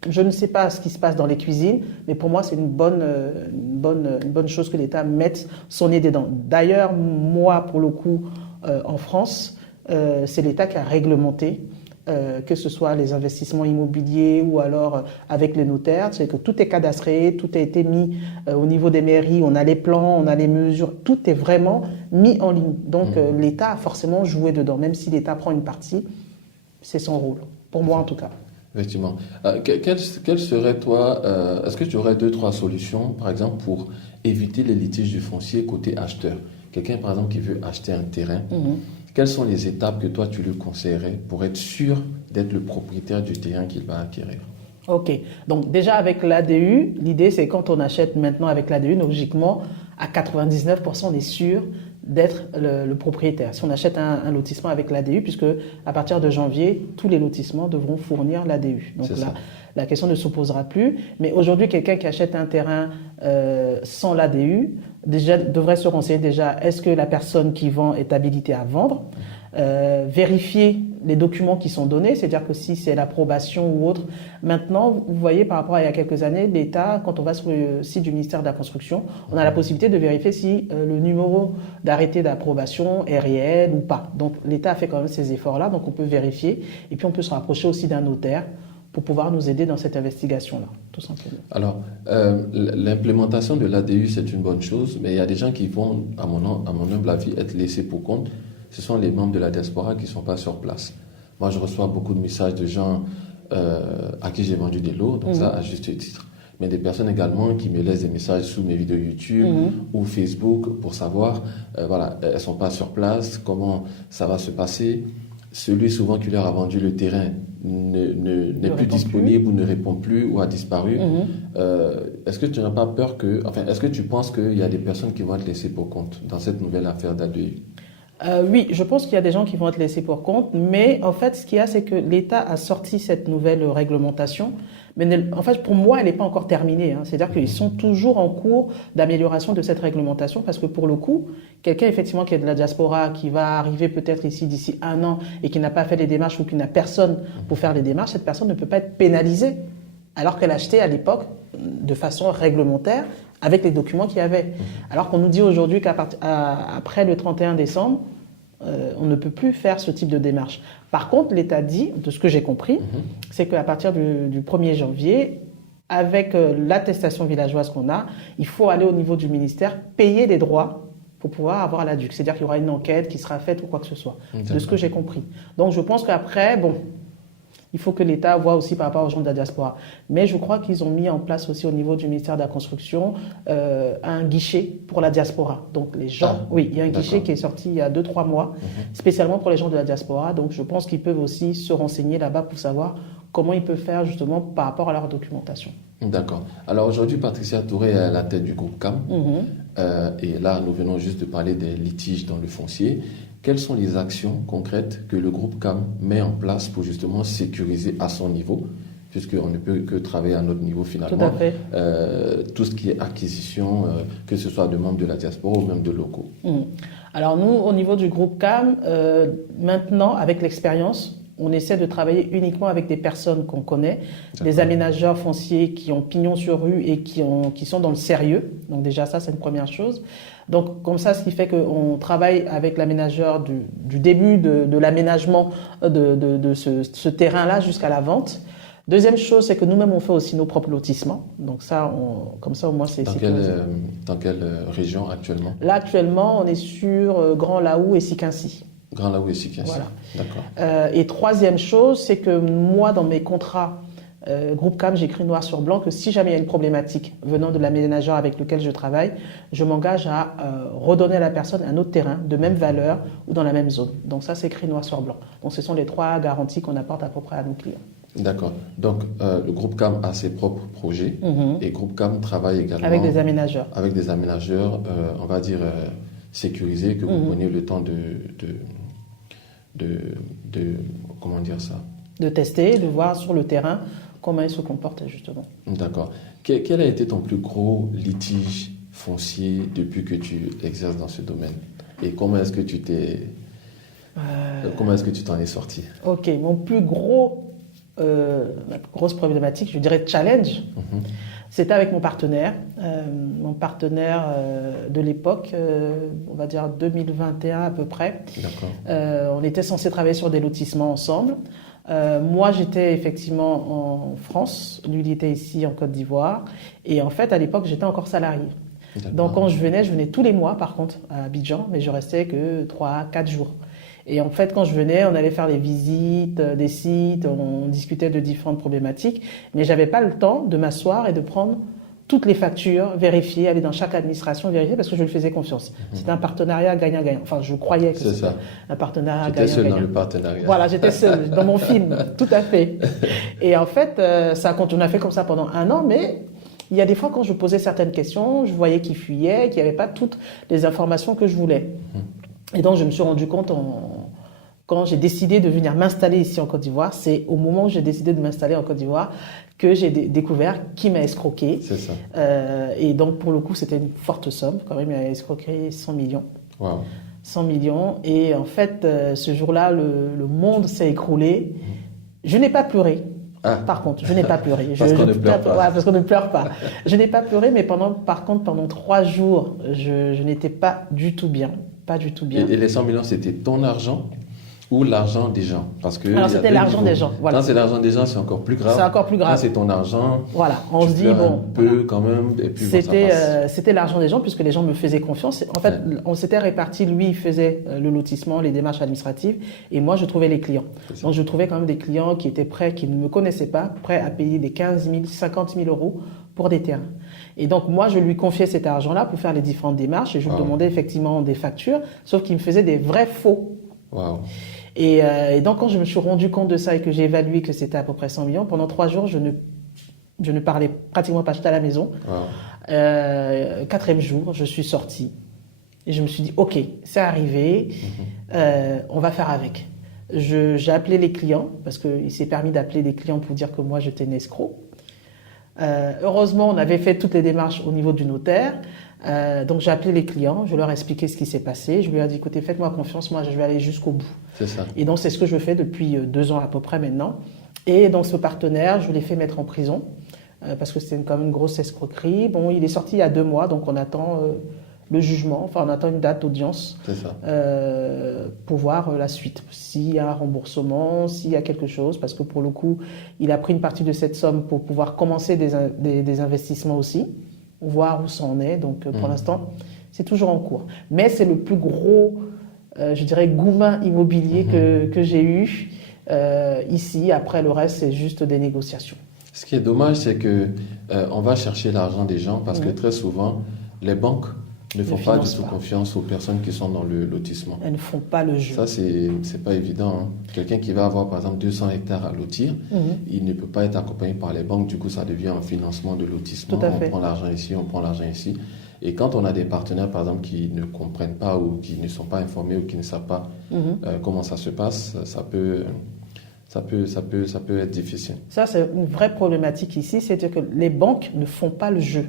je ne sais pas ce qui se passe dans les cuisines, mais pour moi, c'est une bonne chose que l'État mette son nez dedans. D'ailleurs, moi, pour le coup, en France, c'est l'État qui a réglementé, que ce soit les investissements immobiliers ou alors avec les notaires, c'est que tout est cadastré, tout a été mis au niveau des mairies, on a les plans, on a les mesures, tout est vraiment mis en ligne. Donc l'État a forcément joué dedans, même si l'État prend une partie, c'est son rôle, pour moi en tout cas. Effectivement. Quelle serait, toi, est-ce que tu aurais 2-3 solutions, par exemple, pour éviter les litiges du foncier côté acheteur? Quelqu'un, par exemple, qui veut acheter un terrain quelles sont les étapes que toi tu lui conseillerais pour être sûr d'être le propriétaire du terrain qu'il va acquérir? Ok, donc déjà avec l'ADU, l'idée c'est quand on achète maintenant avec l'ADU, logiquement, à 99%, on est sûr d'être le propriétaire. Si on achète un lotissement avec l'ADU, puisque à partir de janvier, tous les lotissements devront fournir l'ADU. Donc là, la question ne se posera plus. Mais aujourd'hui, quelqu'un qui achète un terrain sans l'ADU déjà devrait se renseigner déjà, est-ce que la personne qui vend est habilitée à vendre? Vérifier les documents qui sont donnés, c'est-à-dire que si c'est l'approbation ou autre. Maintenant, vous voyez, par rapport à il y a quelques années, l'État, quand on va sur le site du ministère de la Construction, on a la possibilité de vérifier si le numéro d'arrêté d'approbation est réel ou pas. Donc l'État a fait quand même ces efforts-là, donc on peut vérifier et puis on peut se rapprocher aussi d'un notaire pour pouvoir nous aider dans cette investigation-là, tout simplement. Alors, l'implémentation de l'ADU, c'est une bonne chose, mais il y a des gens qui vont, à mon humble avis, être laissés pour compte. Ce sont les membres de la diaspora qui ne sont pas sur place. Moi, je reçois beaucoup de messages de gens à qui j'ai vendu des lots, donc ça, à juste titre. Mais des personnes également qui me laissent des messages sous mes vidéos YouTube ou Facebook pour savoir, voilà, elles ne sont pas sur place, comment ça va se passer. Celui souvent qui leur a vendu le terrain n'est plus disponible ou ne répond plus ou a disparu. Est-ce que tu n'as pas peur est-ce que tu penses qu'il y a des personnes qui vont être laissées pour compte dans cette nouvelle affaire d'ADU? Oui, je pense qu'il y a des gens qui vont être laissés pour compte, mais en fait, ce qu'il y a, c'est que l'État a sorti cette nouvelle réglementation, mais en fait, pour moi, elle n'est pas encore terminée. Hein. C'est-à-dire qu'ils sont toujours en cours d'amélioration de cette réglementation, parce que pour le coup, quelqu'un effectivement qui est de la diaspora, qui va arriver peut-être ici d'ici 1 an et qui n'a pas fait les démarches ou qui n'a personne pour faire les démarches, cette personne ne peut pas être pénalisée, alors qu'elle achetait à l'époque de façon réglementaire, avec les documents qu'il y avait. Alors qu'on nous dit aujourd'hui qu'après le 31 décembre, on ne peut plus faire ce type de démarche. Par contre, l'État dit, de ce que j'ai compris, c'est qu'à partir du 1er janvier, avec l'attestation villageoise qu'on a, il faut aller au niveau du ministère, payer des droits pour pouvoir avoir l'ADUC. C'est-à-dire qu'il y aura une enquête qui sera faite ou quoi que ce soit, de ce que j'ai compris. Donc je pense qu'après, il faut que l'État voit aussi par rapport aux gens de la diaspora. Mais je crois qu'ils ont mis en place aussi au niveau du ministère de la Construction un guichet pour la diaspora. Donc les gens, oui, il y a un guichet qui est sorti il y a 2-3 mois, spécialement pour les gens de la diaspora. Donc je pense qu'ils peuvent aussi se renseigner là-bas pour savoir comment ils peuvent faire justement par rapport à leur documentation. D'accord. Alors aujourd'hui, Patricia Touré est à la tête du groupe CAM. Et là, nous venons juste de parler des litiges dans le foncier. Quelles sont les actions concrètes que le groupe CAM met en place pour justement sécuriser à son niveau, puisqu'on ne peut que travailler à notre niveau finalement, tout à fait. Tout ce qui est acquisition, que ce soit de membres de la diaspora ou même de locaux? Alors nous, au niveau du groupe CAM, maintenant, avec l'expérience, on essaie de travailler uniquement avec des personnes qu'on connaît, des aménageurs fonciers qui ont pignon sur rue et qui sont dans le sérieux. Donc déjà ça, c'est une première chose. Donc comme ça, ce qui fait qu'on travaille avec l'aménageur du début de l'aménagement de ce terrain-là jusqu'à la vente. Deuxième chose, c'est que nous-mêmes, on fait aussi nos propres lotissements. Donc ça, comme ça, au moins, c'est... Dans quelle région actuellement? Là, actuellement, on est sur Grand Laou et Siquincy. Grand Laou et Siquincy. Voilà. D'accord. Et troisième chose, c'est que moi, dans mes contrats groupe CAM, j'écris noir sur blanc que si jamais il y a une problématique venant de l'aménageur avec lequel je travaille, je m'engage à redonner à la personne un autre terrain de même valeur ou dans la même zone. Donc ça, c'est écrit noir sur blanc. Donc ce sont les 3 garanties qu'on apporte à peu près à nos clients. D'accord. Donc, le groupe CAM a ses propres projets et groupe CAM travaille également avec des aménageurs. Avec des aménageurs, on va dire, sécurisés, que vous preniez le temps de comment dire ça? De tester, de voir sur le terrain comment ils se comportent justement. D'accord. Quel a été ton plus gros litige foncier depuis que tu exerces dans ce domaine? Et comment est-ce que tu t'en es sorti? Ok, mon plus ma grosse problématique, je dirais challenge, c'était avec mon partenaire. Mon partenaire de l'époque, on va dire 2021 à peu près. D'accord. On était censé travailler sur des lotissements ensemble. Moi, j'étais effectivement en France, lui, il était ici en Côte d'Ivoire. Et en fait, à l'époque, j'étais encore salarié. Donc, quand je venais tous les mois, par contre, à Abidjan, mais je restais que 3-4 jours. Et en fait, quand je venais, on allait faire les visites des sites, on discutait de différentes problématiques, mais j'avais pas le temps de m'asseoir et de prendre toutes les factures, vérifier, aller dans chaque administration, vérifier, parce que je lui faisais confiance. C'était un partenariat gagnant-gagnant. Enfin, je croyais que c'était un partenariat gagnant-gagnant. J'étais seule dans le partenariat. Voilà, j'étais seule dans mon film, tout à fait. Et en fait, on a fait comme ça pendant 1 an, mais il y a des fois quand je posais certaines questions, je voyais qu'il fuyait, qu'il n'y avait pas toutes les informations que je voulais. Et donc, je me suis rendu compte quand j'ai décidé de venir m'installer ici en Côte d'Ivoire, c'est au moment où j'ai décidé de m'installer en Côte d'Ivoire que j'ai découvert qui m'a escroqué. C'est ça. Et donc, pour le coup, c'était une forte somme. Quand même, il m'a escroqué 100 millions. Wow. 100 millions. Et en fait, ce jour-là, le monde s'est écroulé. Je n'ai pas pleuré. Par contre, je n'ai pas pleuré. Parce qu'on ne pleure pas. Ouais, parce qu'on ne pleure pas. Je n'ai pas pleuré, mais par contre, pendant 3 jours, je n'étais pas du tout bien. Pas du tout bien. Et les 100 millions, c'était ton argent ou l'argent des gens? Parce que alors, c'était l'argent des gens. Voilà. Quand c'est l'argent des gens, c'est encore plus grave. C'est encore plus grave. Quand c'est ton argent, voilà. On se dit, bon. Un peu quand même. Et puis c'était l'argent des gens, puisque les gens me faisaient confiance. En fait, on s'était répartis. Lui, il faisait le lotissement, les démarches administratives. Et moi, je trouvais les clients. Donc, je trouvais quand même des clients qui étaient prêts, qui ne me connaissaient pas, prêts à payer des 15 000, 50 000 euros pour des terrains. Et donc, moi, je lui confiais cet argent-là pour faire les différentes démarches. Et je lui demandais effectivement des factures, sauf qu'il me faisait des vrais faux. Wow. Et donc, quand je me suis rendu compte de ça et que j'ai évalué que c'était à peu près 100 millions, pendant 3 jours, je ne parlais pratiquement pas, j'étais à la maison. Wow. 4e jour, je suis sortie. Et je me suis dit, OK, c'est arrivé, on va faire avec. J'ai appelé les clients, parce qu'il s'est permis d'appeler des clients pour dire que moi, j'étais une escroc. Heureusement, on avait fait toutes les démarches au niveau du notaire. Donc j'ai appelé les clients, je leur ai expliqué ce qui s'est passé. Je lui ai dit, écoutez, faites-moi confiance, moi je vais aller jusqu'au bout. C'est ça. Et donc c'est ce que je fais depuis 2 ans à peu près maintenant. Et donc ce partenaire, je l'ai fait mettre en prison parce que c'était quand même une grosse escroquerie. Bon, il est sorti il y a 2 mois, donc on attend le jugement, enfin on attend une date d'audience pour voir la suite. S'il y a un remboursement, s'il y a quelque chose, parce que pour le coup, il a pris une partie de cette somme pour pouvoir commencer des investissements aussi, voir où ça en est. Donc pour l'instant, c'est toujours en cours. Mais c'est le plus gros, je dirais, goumin immobilier que j'ai eu ici. Après, le reste, c'est juste des négociations. Ce qui est dommage, c'est que on va chercher l'argent des gens parce que très souvent, les banques ne font pas du tout confiance aux personnes qui sont dans le lotissement. Elles ne font pas le jeu. Ça, c'est pas évident. Hein. Quelqu'un qui va avoir, par exemple, 200 hectares à lotir, il ne peut pas être accompagné par les banques. Du coup, ça devient un financement de lotissement. On prend l'argent ici, on prend l'argent ici. Et quand on a des partenaires, par exemple, qui ne comprennent pas ou qui ne sont pas informés ou qui ne savent pas comment ça se passe, ça peut être difficile. Ça, c'est une vraie problématique ici, c'est que les banques ne font pas le jeu.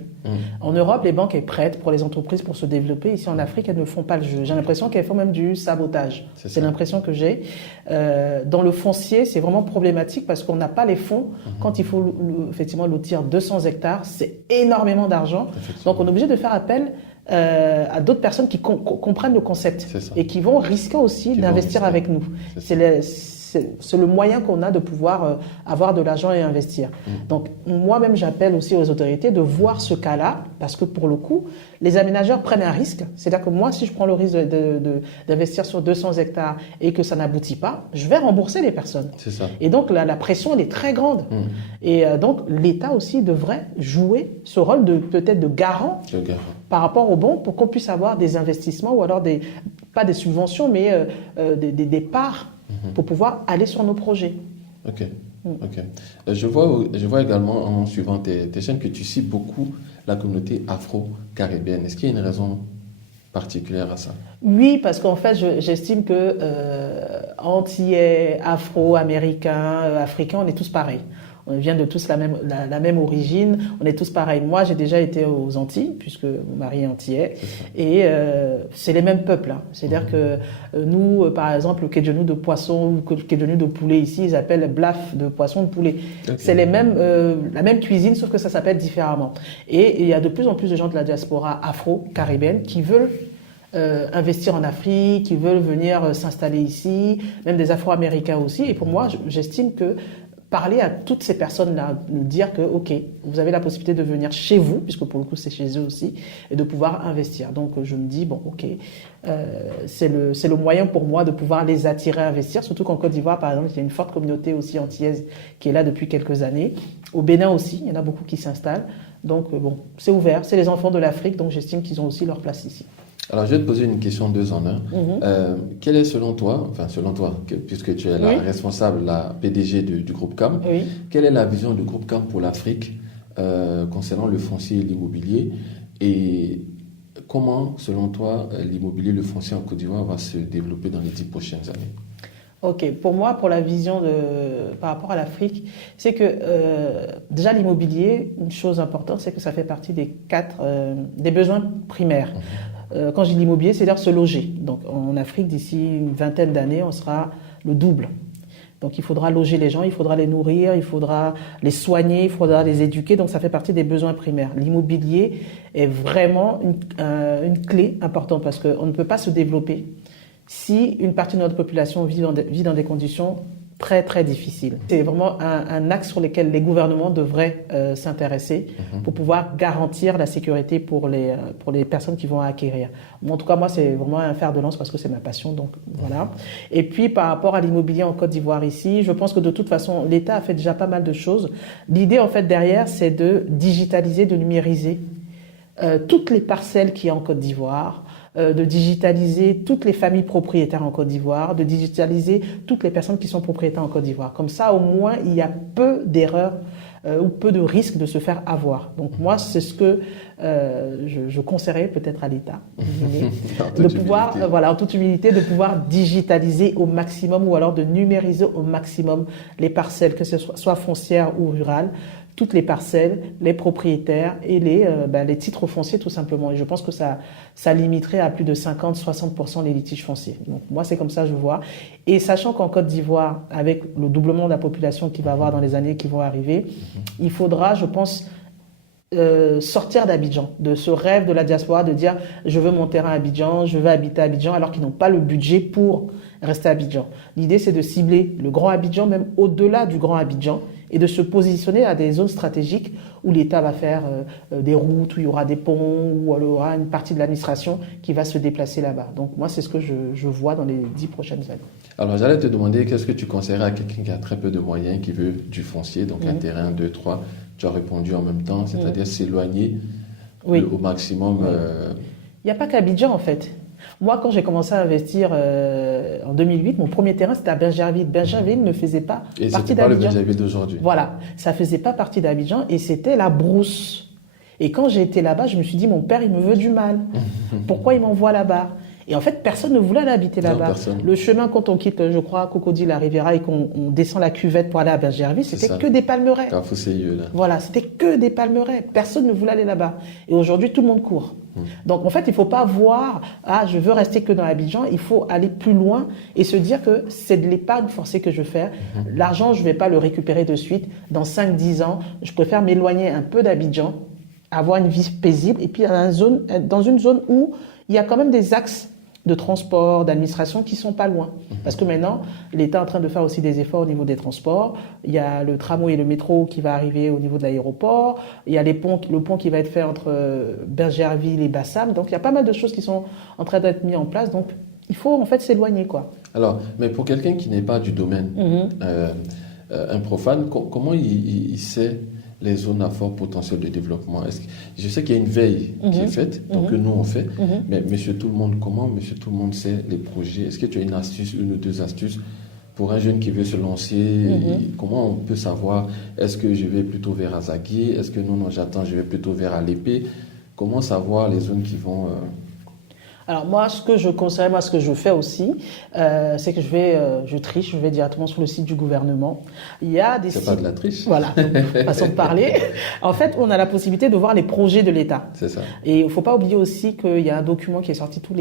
En Europe, les banques sont prêtes pour les entreprises pour se développer. Ici, en Afrique, elles ne font pas le jeu. J'ai l'impression qu'elles font même du sabotage. C'est l'impression que j'ai. Dans le foncier, c'est vraiment problématique parce qu'on n'a pas les fonds. Quand il faut effectivement lotir 200 hectares, c'est énormément d'argent. Donc, on est obligé de faire appel à d'autres personnes qui comprennent le concept et qui vont risquer aussi d'investir avec nous. C'est le moyen qu'on a de pouvoir avoir de l'argent et investir. Donc, moi-même, j'appelle aussi aux autorités de voir ce cas-là, parce que pour le coup, les aménageurs prennent un risque. C'est-à-dire que moi, si je prends le risque d'investir sur 200 hectares et que ça n'aboutit pas, je vais rembourser les personnes. C'est ça. Et donc, la pression, elle est très grande. Et donc, l'État aussi devrait jouer ce rôle peut-être de garant par rapport aux banques pour qu'on puisse avoir des investissements ou alors pas des subventions, mais des parts pour pouvoir aller sur nos projets. Ok. Je vois également en suivant tes chaînes que tu cites beaucoup la communauté afro-caribéenne. Est-ce qu'il y a une raison particulière à ça? Oui, parce qu'en fait, j'estime que Antillais, Afro-Américains, Africains, on est tous pareils. On vient de tous la même origine, on est tous pareils. Moi, j'ai déjà été aux Antilles, puisque mon mari est antillais, et c'est les mêmes peuples. Hein. C'est-à-dire que nous, par exemple, le kedjenou de poisson ou le kedjenou de poulet ici, ils appellent blaf de poisson de poulet. C'est la même cuisine, sauf que ça s'appelle différemment. Et il y a de plus en plus de gens de la diaspora afro-caribéenne qui veulent investir en Afrique, qui veulent venir s'installer ici, même des Afro-Américains aussi. Et pour moi, j'estime que parler à toutes ces personnes-là, de dire que, OK, vous avez la possibilité de venir chez vous, puisque pour le coup, c'est chez eux aussi, et de pouvoir investir. Donc, je me dis, bon, OK, c'est le moyen pour moi de pouvoir les attirer à investir, surtout qu'en Côte d'Ivoire, par exemple, il y a une forte communauté aussi antillaise qui est là depuis quelques années. Au Bénin aussi, il y en a beaucoup qui s'installent. Donc, bon, c'est ouvert, c'est les enfants de l'Afrique, donc j'estime qu'ils ont aussi leur place ici. Alors, je vais te poser une question 2 en 1. Quelle est selon toi, puisque tu es la responsable, la PDG du groupe CAM, quelle est la vision du groupe CAM pour l'Afrique concernant le foncier et l'immobilier, et comment, selon toi, l'immobilier, le foncier en Côte d'Ivoire va se développer dans les 10 prochaines années? Ok, pour moi, pour la vision par rapport à l'Afrique, c'est que déjà l'immobilier, une chose importante, c'est que ça fait partie des besoins primaires. Quand je dis l'immobilier, c'est-à-dire se loger. Donc en Afrique, d'ici une vingtaine d'années, on sera le double. Donc il faudra loger les gens, il faudra les nourrir, il faudra les soigner, il faudra les éduquer. Donc ça fait partie des besoins primaires. L'immobilier est vraiment une clé importante parce qu'on ne peut pas se développer si une partie de notre population vit dans des conditions très très difficiles. C'est vraiment un axe sur lequel les gouvernements devraient s'intéresser pour pouvoir garantir la sécurité pour les personnes qui vont acquérir. Bon, en tout cas, moi, c'est vraiment un fer de lance parce que c'est ma passion, donc voilà. Et puis, par rapport à l'immobilier en Côte d'Ivoire ici, je pense que de toute façon, l'État a fait déjà pas mal de choses. L'idée, en fait, derrière, c'est de digitaliser, de numériser toutes les parcelles qu'il y a en Côte d'Ivoire, de digitaliser toutes les familles propriétaires en Côte d'Ivoire, de digitaliser toutes les personnes qui sont propriétaires en Côte d'Ivoire. Comme ça, au moins, il y a peu d'erreurs ou peu de risques de se faire avoir. Donc moi, c'est ce que je conseillerais peut-être à l'État, de pouvoir, en toute humilité, de pouvoir digitaliser au maximum ou alors de numériser au maximum les parcelles, que ce soit foncières ou rurales, toutes les parcelles, les propriétaires et les titres fonciers tout simplement. Et je pense que ça limiterait à plus de 50-60% les litiges fonciers. Donc moi, c'est comme ça que je vois. Et sachant qu'en Côte d'Ivoire, avec le doublement de la population qu'il va y avoir dans les années qui vont arriver, il faudra, je pense, sortir d'Abidjan, de ce rêve de la diaspora, de dire je veux mon terrain à Abidjan, je veux habiter à Abidjan, alors qu'ils n'ont pas le budget pour rester à Abidjan. L'idée, c'est de cibler le Grand Abidjan, même au-delà du Grand Abidjan, et de se positionner à des zones stratégiques où l'État va faire des routes, où il y aura des ponts, où il y aura une partie de l'administration qui va se déplacer là-bas. Donc moi, c'est ce que je vois dans les 10 prochaines années. Alors j'allais te demander, qu'est-ce que tu conseillerais à quelqu'un qui a très peu de moyens, qui veut du foncier, donc un terrain, 2, 3, tu as répondu en même temps, c'est-à-dire s'éloigner au maximum. Il n'y a pas qu'Abidjan en fait. Moi, quand j'ai commencé à investir en 2008, mon premier terrain, c'était à Bingerville. Bingerville ne faisait pas partie d'Abidjan. Et c'était pas le Bingerville d'aujourd'hui. Voilà, ça faisait pas partie d'Abidjan et c'était la brousse. Et quand j'ai été là-bas, je me suis dit, mon père, il me veut du mal. Pourquoi il m'envoie là-bas ? Et en fait, personne ne voulait aller habiter là-bas. Le chemin, quand on quitte, je crois, Cocody, la Riviera, et qu'on descend la cuvette pour aller à Bingerville, c'était que des palmeraies. Voilà, c'était que des palmeraies. Personne ne voulait aller là-bas. Et aujourd'hui, tout le monde court. Donc, en fait, il ne faut pas voir, je veux rester que dans Abidjan. Il faut aller plus loin et se dire que c'est de l'épargne forcée que je fais. L'argent, je ne vais pas le récupérer de suite. Dans 5-10 ans, je préfère m'éloigner un peu d'Abidjan, avoir une vie paisible, et puis dans une zone où il y a quand même des axes de transport, d'administration qui sont pas loin. Parce que maintenant, l'État est en train de faire aussi des efforts au niveau des transports. Il y a le tramway et le métro qui va arriver au niveau de l'aéroport. Il y a le pont qui va être fait entre Bingerville et Bassam. Donc, il y a pas mal de choses qui sont en train d'être mises en place. Donc, il faut en fait s'éloigner, quoi. Alors, mais pour quelqu'un qui n'est pas du domaine, un profane, comment il sait les zones à fort potentiel de développement? Je sais qu'il y a une veille qui est faite, donc que nous on fait, mais Monsieur Tout le Monde, comment Monsieur Tout le Monde sait les projets? Est-ce que tu as une astuce, 1 ou 2 astuces pour un jeune qui veut se lancer? Comment on peut savoir, est-ce que je vais plutôt vers Azagui? Est-ce que non, j'attends, je vais plutôt vers Alépé? Comment savoir les zones qui vont... Alors moi, ce que je conseille, ce que je fais aussi, c'est que je triche, je vais directement sur le site du gouvernement. Il y a des sites... C'est pas de la triche. Voilà, façon de parler. En fait, on a la possibilité de voir les projets de l'État. C'est ça. Et il faut pas oublier aussi qu'il y a un document qui sort tous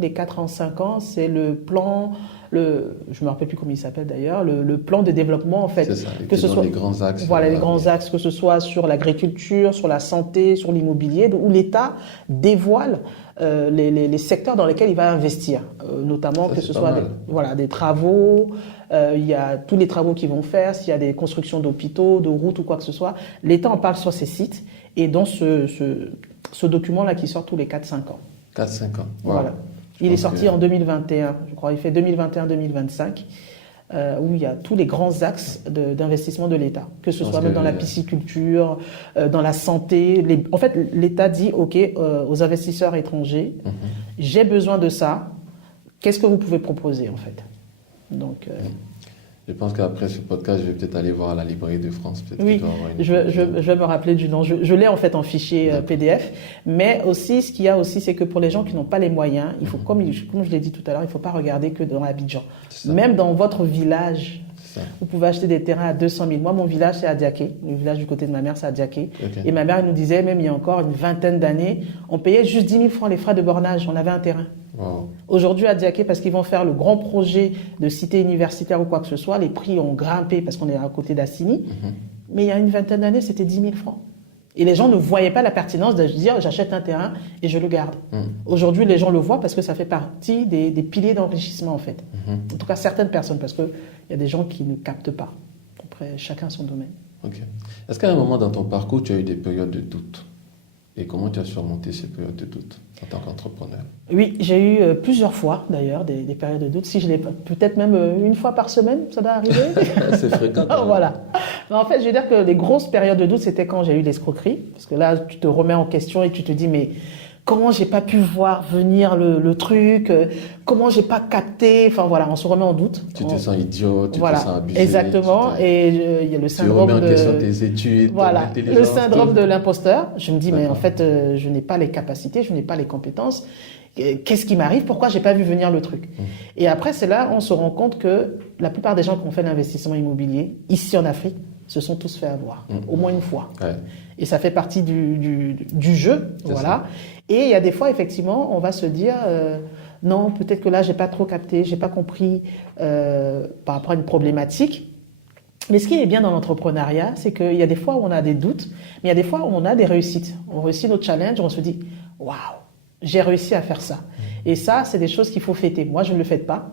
les 4 ans, 5 ans, c'est le plan je me rappelle plus comment il s'appelle d'ailleurs, le plan de développement en fait. C'est ça, que ce soit les grands axes. Voilà, les grands axes, que ce soit sur l'agriculture, sur la santé, sur l'immobilier, où l'État dévoile les secteurs dans lesquels il va investir, notamment Ça, que c'est ce pas soit mal. des travaux, il y a tous les travaux qu'ils vont faire, s'il y a des constructions d'hôpitaux, de routes ou quoi que ce soit, l'État en parle sur ses sites et dans ce document-là qui sort tous les 4-5 ans. 4-5 ans. Wow. Voilà. Il est sorti en 2021, je crois, il fait 2021-2025. Où il y a tous les grands axes d'investissement de l'État, que ce soit même dans la pisciculture, dans la santé. En fait, l'État dit, OK, aux investisseurs étrangers, j'ai besoin de ça, qu'est-ce que vous pouvez proposer en fait? Donc, Je pense qu'après ce podcast, je vais peut-être aller voir à la librairie de France. Oui, je vais me rappeler du nom. Je l'ai en fait en fichier PDF. Mais aussi, ce qu'il y a aussi, c'est que pour les gens qui n'ont pas les moyens, il faut, comme je l'ai dit tout à l'heure, il ne faut pas regarder que dans Abidjan. Même dans votre village, vous pouvez acheter des terrains à 200 000. Moi, mon village, c'est à Diaké. Le village du côté de ma mère, c'est à Diaké. Okay. Et ma mère, elle nous disait, même il y a encore une vingtaine d'années, on payait juste 10 000 francs les frais de bornage. On avait un terrain. Wow. Aujourd'hui, à Diaké, parce qu'ils vont faire le grand projet de cité universitaire ou quoi que ce soit, les prix ont grimpé parce qu'on est à côté d'Assini. Mais il y a une vingtaine d'années, c'était 10 000 francs. Et les gens ne voyaient pas la pertinence de dire j'achète un terrain et je le garde. Aujourd'hui, les gens le voient parce que ça fait partie des piliers d'enrichissement en fait. En tout cas, certaines personnes, parce qu'il y a des gens qui ne captent pas. Après, chacun son domaine. Ok. Est-ce qu'à un moment dans ton parcours, tu as eu des périodes de doute? Et comment tu as surmonté ces périodes de doute en tant qu'entrepreneur? Oui, j'ai eu plusieurs fois d'ailleurs des périodes de doute. Si je l'ai peut-être même une fois par semaine, ça doit arriver. C'est fréquent. Voilà. Mais en fait, je veux dire que les grosses périodes de doute, c'était quand j'ai eu l'escroquerie. Parce que là, tu te remets en question et tu te dis, mais comment j'ai pas pu voir venir le truc, comment j'ai pas capté, enfin voilà, on se remet en doute. Tu te sens idiot, tu te sens abusé. Exactement, et il y a le syndrome tu remets en question tes études, voilà, le syndrome de l'imposteur. Je me dis, mais en fait, je n'ai pas les capacités, je n'ai pas les compétences. Qu'est-ce qui m'arrive? Pourquoi j'ai pas vu venir le truc? Et après, c'est là on se rend compte que la plupart des gens qui ont fait l'investissement immobilier, ici en Afrique, se sont tous fait avoir, au moins une fois. Ouais. Et ça fait partie du jeu, voilà. Et il y a des fois, effectivement, on va se dire, non, peut-être que là, j'ai pas trop capté, j'ai pas compris par rapport à une problématique. Mais ce qui est bien dans l'entrepreneuriat, c'est qu'il y a des fois où on a des doutes, mais il y a des fois où on a des réussites. On réussit notre challenge, on se dit, waouh, j'ai réussi à faire ça. Et ça, c'est des choses qu'il faut fêter. Moi, je ne le fête pas.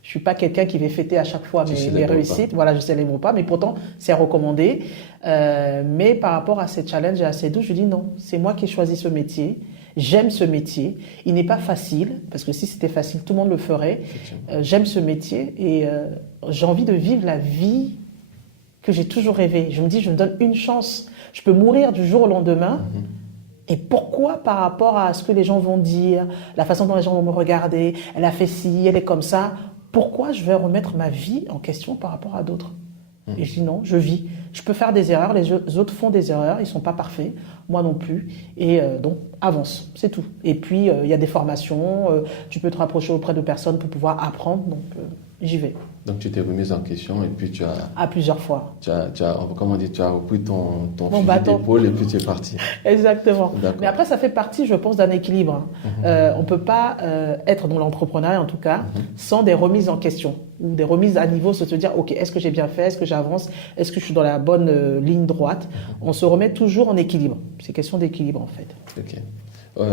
Je suis pas quelqu'un qui va fêter à chaque fois mes réussites. Voilà, je célèbre pas, mais pourtant, c'est recommandé. Mais par rapport à ces challenges et à ces doutes, je dis non, c'est moi qui ai choisi ce métier. J'aime ce métier. Il n'est pas facile, parce que si c'était facile, tout le monde le ferait. J'aime ce métier et j'ai envie de vivre la vie que j'ai toujours rêvé. Je me dis, je me donne une chance. Je peux mourir du jour au lendemain. Et pourquoi par rapport à ce que les gens vont dire, la façon dont les gens vont me regarder, elle a fait ci, elle est comme ça, pourquoi je vais remettre ma vie en question par rapport à d'autres? Et je dis non, je vis. Je peux faire des erreurs, les autres font des erreurs, ils ne sont pas parfaits, moi non plus. Et donc, avance, c'est tout. Et puis, il y a des formations, tu peux te rapprocher auprès de personnes pour pouvoir apprendre, donc j'y vais. Donc, tu t'es remise en question et puis tu as... À plusieurs fois. Tu as repris ton fusil d'épaule et puis tu es parti. Exactement. Mais après, ça fait partie, je pense, d'un équilibre. On ne peut pas être dans l'entrepreneuriat, en tout cas, sans des remises en question ou des remises à niveau, se dire, OK, est-ce que j'ai bien fait? Est-ce que j'avance? Est-ce que je suis dans la bonne ligne droite? On se remet toujours en équilibre. C'est question d'équilibre, en fait. OK.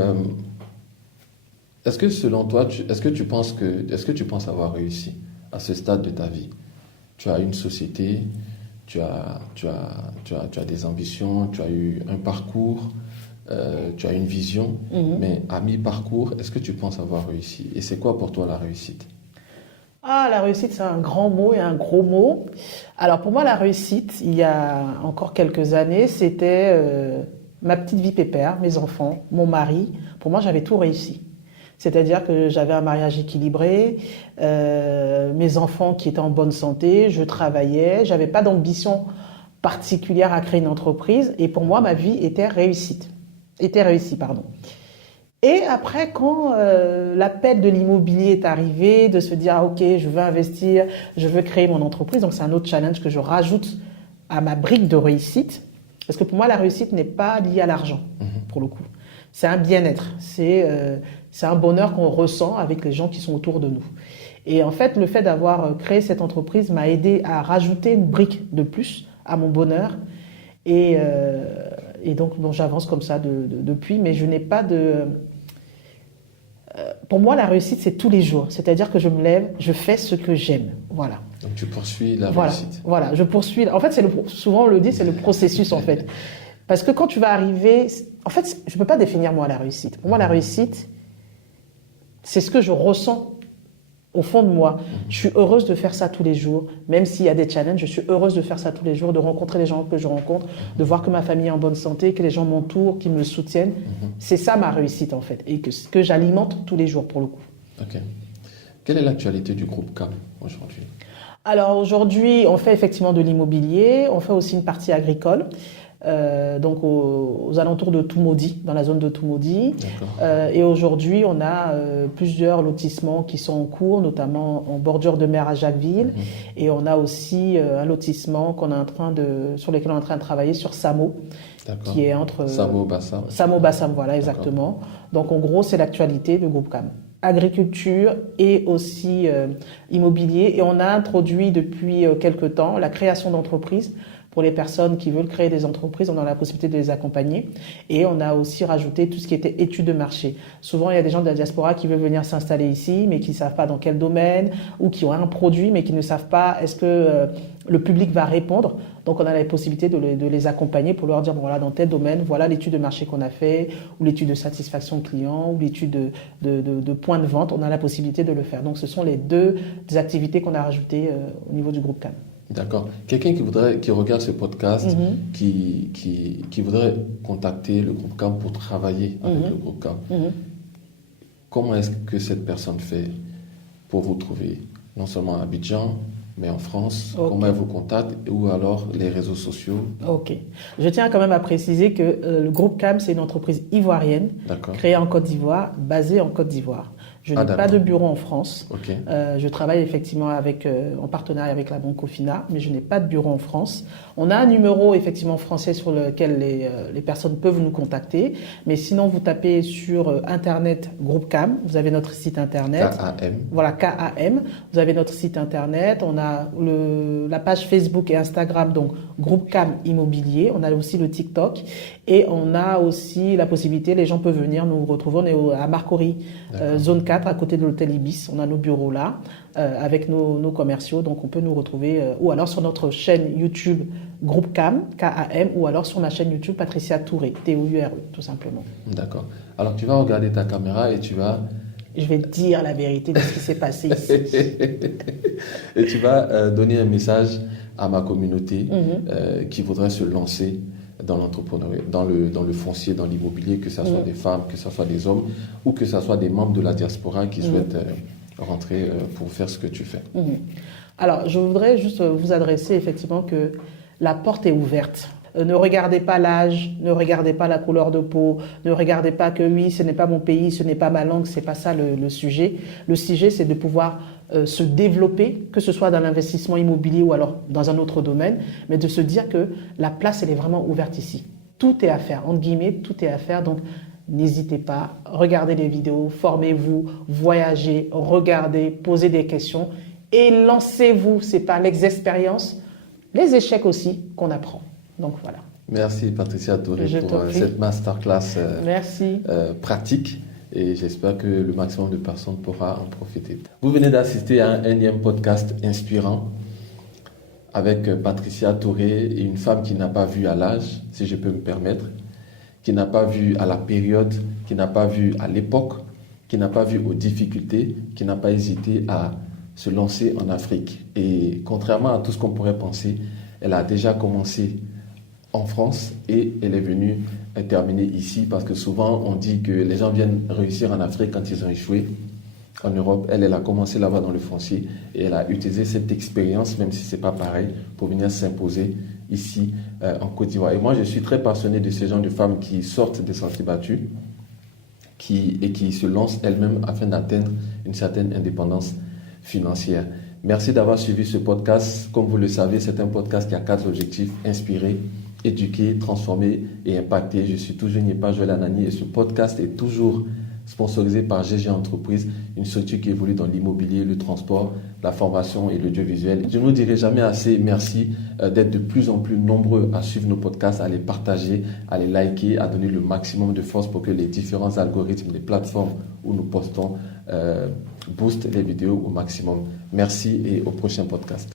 Est-ce que selon toi, est-ce que tu penses avoir réussi à ce stade de ta vie? Tu as une société, tu as des ambitions, tu as eu un parcours, tu as une vision, mais à mi-parcours, est-ce que tu penses avoir réussi? Et c'est quoi pour toi la réussite? Ah, la réussite, c'est un grand mot et un gros mot. Alors pour moi, la réussite, il y a encore quelques années, c'était ma petite vie pépère, mes enfants, mon mari. Pour moi, j'avais tout réussi. C'est-à-dire que j'avais un mariage équilibré, mes enfants qui étaient en bonne santé, je travaillais, j'avais pas d'ambition particulière à créer une entreprise et pour moi, ma vie était réussie. Et après, quand l'appel de l'immobilier est arrivé, de se dire, ah, ok, je veux investir, je veux créer mon entreprise, donc c'est un autre challenge que je rajoute à ma brique de réussite, parce que pour moi, la réussite n'est pas liée à l'argent, pour le coup. C'est un bien-être, c'est un bonheur qu'on ressent avec les gens qui sont autour de nous. Et en fait, le fait d'avoir créé cette entreprise m'a aidé à rajouter une brique de plus à mon bonheur. Et donc, bon, j'avance comme ça depuis, mais je n'ai pas de... Pour moi, la réussite, c'est tous les jours. C'est-à-dire que je me lève, je fais ce que j'aime. Voilà. Donc tu poursuis la Voilà, réussite. voilà, je poursuis. En fait, souvent on le dit, c'est le processus en fait. Parce que quand tu vas arriver, en fait, je ne peux pas définir moi la réussite. Pour moi, la réussite, c'est ce que je ressens au fond de moi. Je suis heureuse de faire ça tous les jours, même s'il y a des challenges, je suis heureuse de faire ça tous les jours, de rencontrer les gens que je rencontre, de voir que ma famille est en bonne santé, que les gens m'entourent, qu'ils me soutiennent. C'est ça ma réussite en fait, et que j'alimente tous les jours pour le coup. Ok. Quelle est l'actualité du groupe CAM aujourd'hui? Alors aujourd'hui, on fait effectivement de l'immobilier, on fait aussi une partie agricole, donc aux alentours de Toumaudi, dans la zone de Toumaudi. Et aujourd'hui, on a plusieurs lotissements qui sont en cours, notamment en bordure de mer à Jacquesville. Et on a aussi un lotissement sur lequel on est en train de travailler sur Samo, qui est entre... Samo-Bassam. Samo-Bassam, voilà, exactement. Donc en gros, c'est l'actualité du groupe CAM. Agriculture et aussi immobilier. Et on a introduit depuis quelques temps la création d'entreprises. Pour les personnes qui veulent créer des entreprises, on a la possibilité de les accompagner. Et on a aussi rajouté tout ce qui était études de marché. Souvent, il y a des gens de la diaspora qui veulent venir s'installer ici, mais qui ne savent pas dans quel domaine, ou qui ont un produit, mais qui ne savent pas est-ce que le public va répondre. Donc, on a la possibilité de les accompagner pour leur dire, bon, voilà, dans tel domaine, voilà l'étude de marché qu'on a fait, ou l'étude de satisfaction client, ou l'étude de point de vente. On a la possibilité de le faire. Donc, ce sont les deux activités qu'on a rajoutées au niveau du groupe CAM. D'accord. Quelqu'un qui regarde ce podcast, qui voudrait contacter le groupe CAM pour travailler avec le groupe CAM, comment est-ce que cette personne fait pour vous trouver? Non seulement à Abidjan, mais en France, comment elle vous contacte, ou alors les réseaux sociaux? Ok. Je tiens quand même à préciser que le groupe CAM, c'est une entreprise ivoirienne, créée en Côte d'Ivoire, basée en Côte d'Ivoire. Je n'ai pas de bureau en France. Je travaille effectivement en partenariat avec la Banque Cofina, mais je n'ai pas de bureau en France. On a un numéro effectivement français sur lequel les personnes peuvent nous contacter. Mais sinon, vous tapez sur Internet Groupe CAM. Vous avez notre site Internet. KAM. Voilà, KAM. Vous avez notre site Internet. On a la page Facebook et Instagram, donc Groupe CAM Immobilier. On a aussi le TikTok. Et on a aussi la possibilité, les gens peuvent venir nous retrouver. On est à Marcory, zone 4, à côté de l'hôtel Ibis. On a nos bureaux là, avec nos commerciaux. Donc, on peut nous retrouver, ou alors sur notre chaîne YouTube Groupe CAM, KAM, ou alors sur ma chaîne YouTube Patricia Touré, TOURE, tout simplement. D'accord. Alors, tu vas regarder ta caméra et tu vas... Je vais dire la vérité de ce qui s'est passé ici. Et tu vas donner un message à ma communauté qui voudrait se lancer dans l'entrepreneuriat, dans le foncier, dans l'immobilier, que ce soit des femmes, que ce soit des hommes, ou que ce soit des membres de la diaspora qui souhaitent rentrer pour faire ce que tu fais. Alors, je voudrais juste vous adresser effectivement que la porte est ouverte. Ne regardez pas l'âge, ne regardez pas la couleur de peau, ne regardez pas que oui, ce n'est pas mon pays, ce n'est pas ma langue, c'est pas ça le sujet. Le sujet, c'est de pouvoir se développer, que ce soit dans l'investissement immobilier ou alors dans un autre domaine, mais de se dire que la place, elle est vraiment ouverte ici. Tout est à faire, entre guillemets, tout est à faire. Donc, n'hésitez pas, regardez les vidéos, formez-vous, voyagez, regardez, posez des questions et lancez-vous. C'est par l'expérience, les échecs aussi qu'on apprend. Donc voilà. Merci Patricia Touré pour cette masterclass pratique, et j'espère que le maximum de personnes pourra en profiter. Vous venez d'assister à un énième podcast inspirant avec Patricia Touré, et une femme qui n'a pas vu à l'âge, si je peux me permettre, qui n'a pas vu à la période, qui n'a pas vu à l'époque, qui n'a pas vu aux difficultés, qui n'a pas hésité à se lancer en Afrique. Et contrairement à tout ce qu'on pourrait penser, elle a déjà commencé en France et elle est venue terminer ici, parce que souvent on dit que les gens viennent réussir en Afrique quand ils ont échoué en Europe. Elle a commencé là-bas dans le foncier et elle a utilisé cette expérience, même si c'est pas pareil, pour venir s'imposer ici en Côte d'Ivoire. Et moi je suis très passionné de ces gens de femmes qui sortent des sentiers battus et qui se lancent elles-mêmes afin d'atteindre une certaine indépendance financière. Merci d'avoir suivi ce podcast. Comme vous le savez, c'est un podcast qui a 4 objectifs: inspirer, éduquer, transformer et impacter. Je suis toujours Niepa Joël Anani et ce podcast est toujours sponsorisé par GG Entreprises, une structure qui évolue dans l'immobilier, le transport, la formation et l'audiovisuel. Je ne vous dirai jamais assez merci d'être de plus en plus nombreux à suivre nos podcasts, à les partager, à les liker, à donner le maximum de force pour que les différents algorithmes des plateformes où nous postons boostent les vidéos au maximum. Merci et au prochain podcast.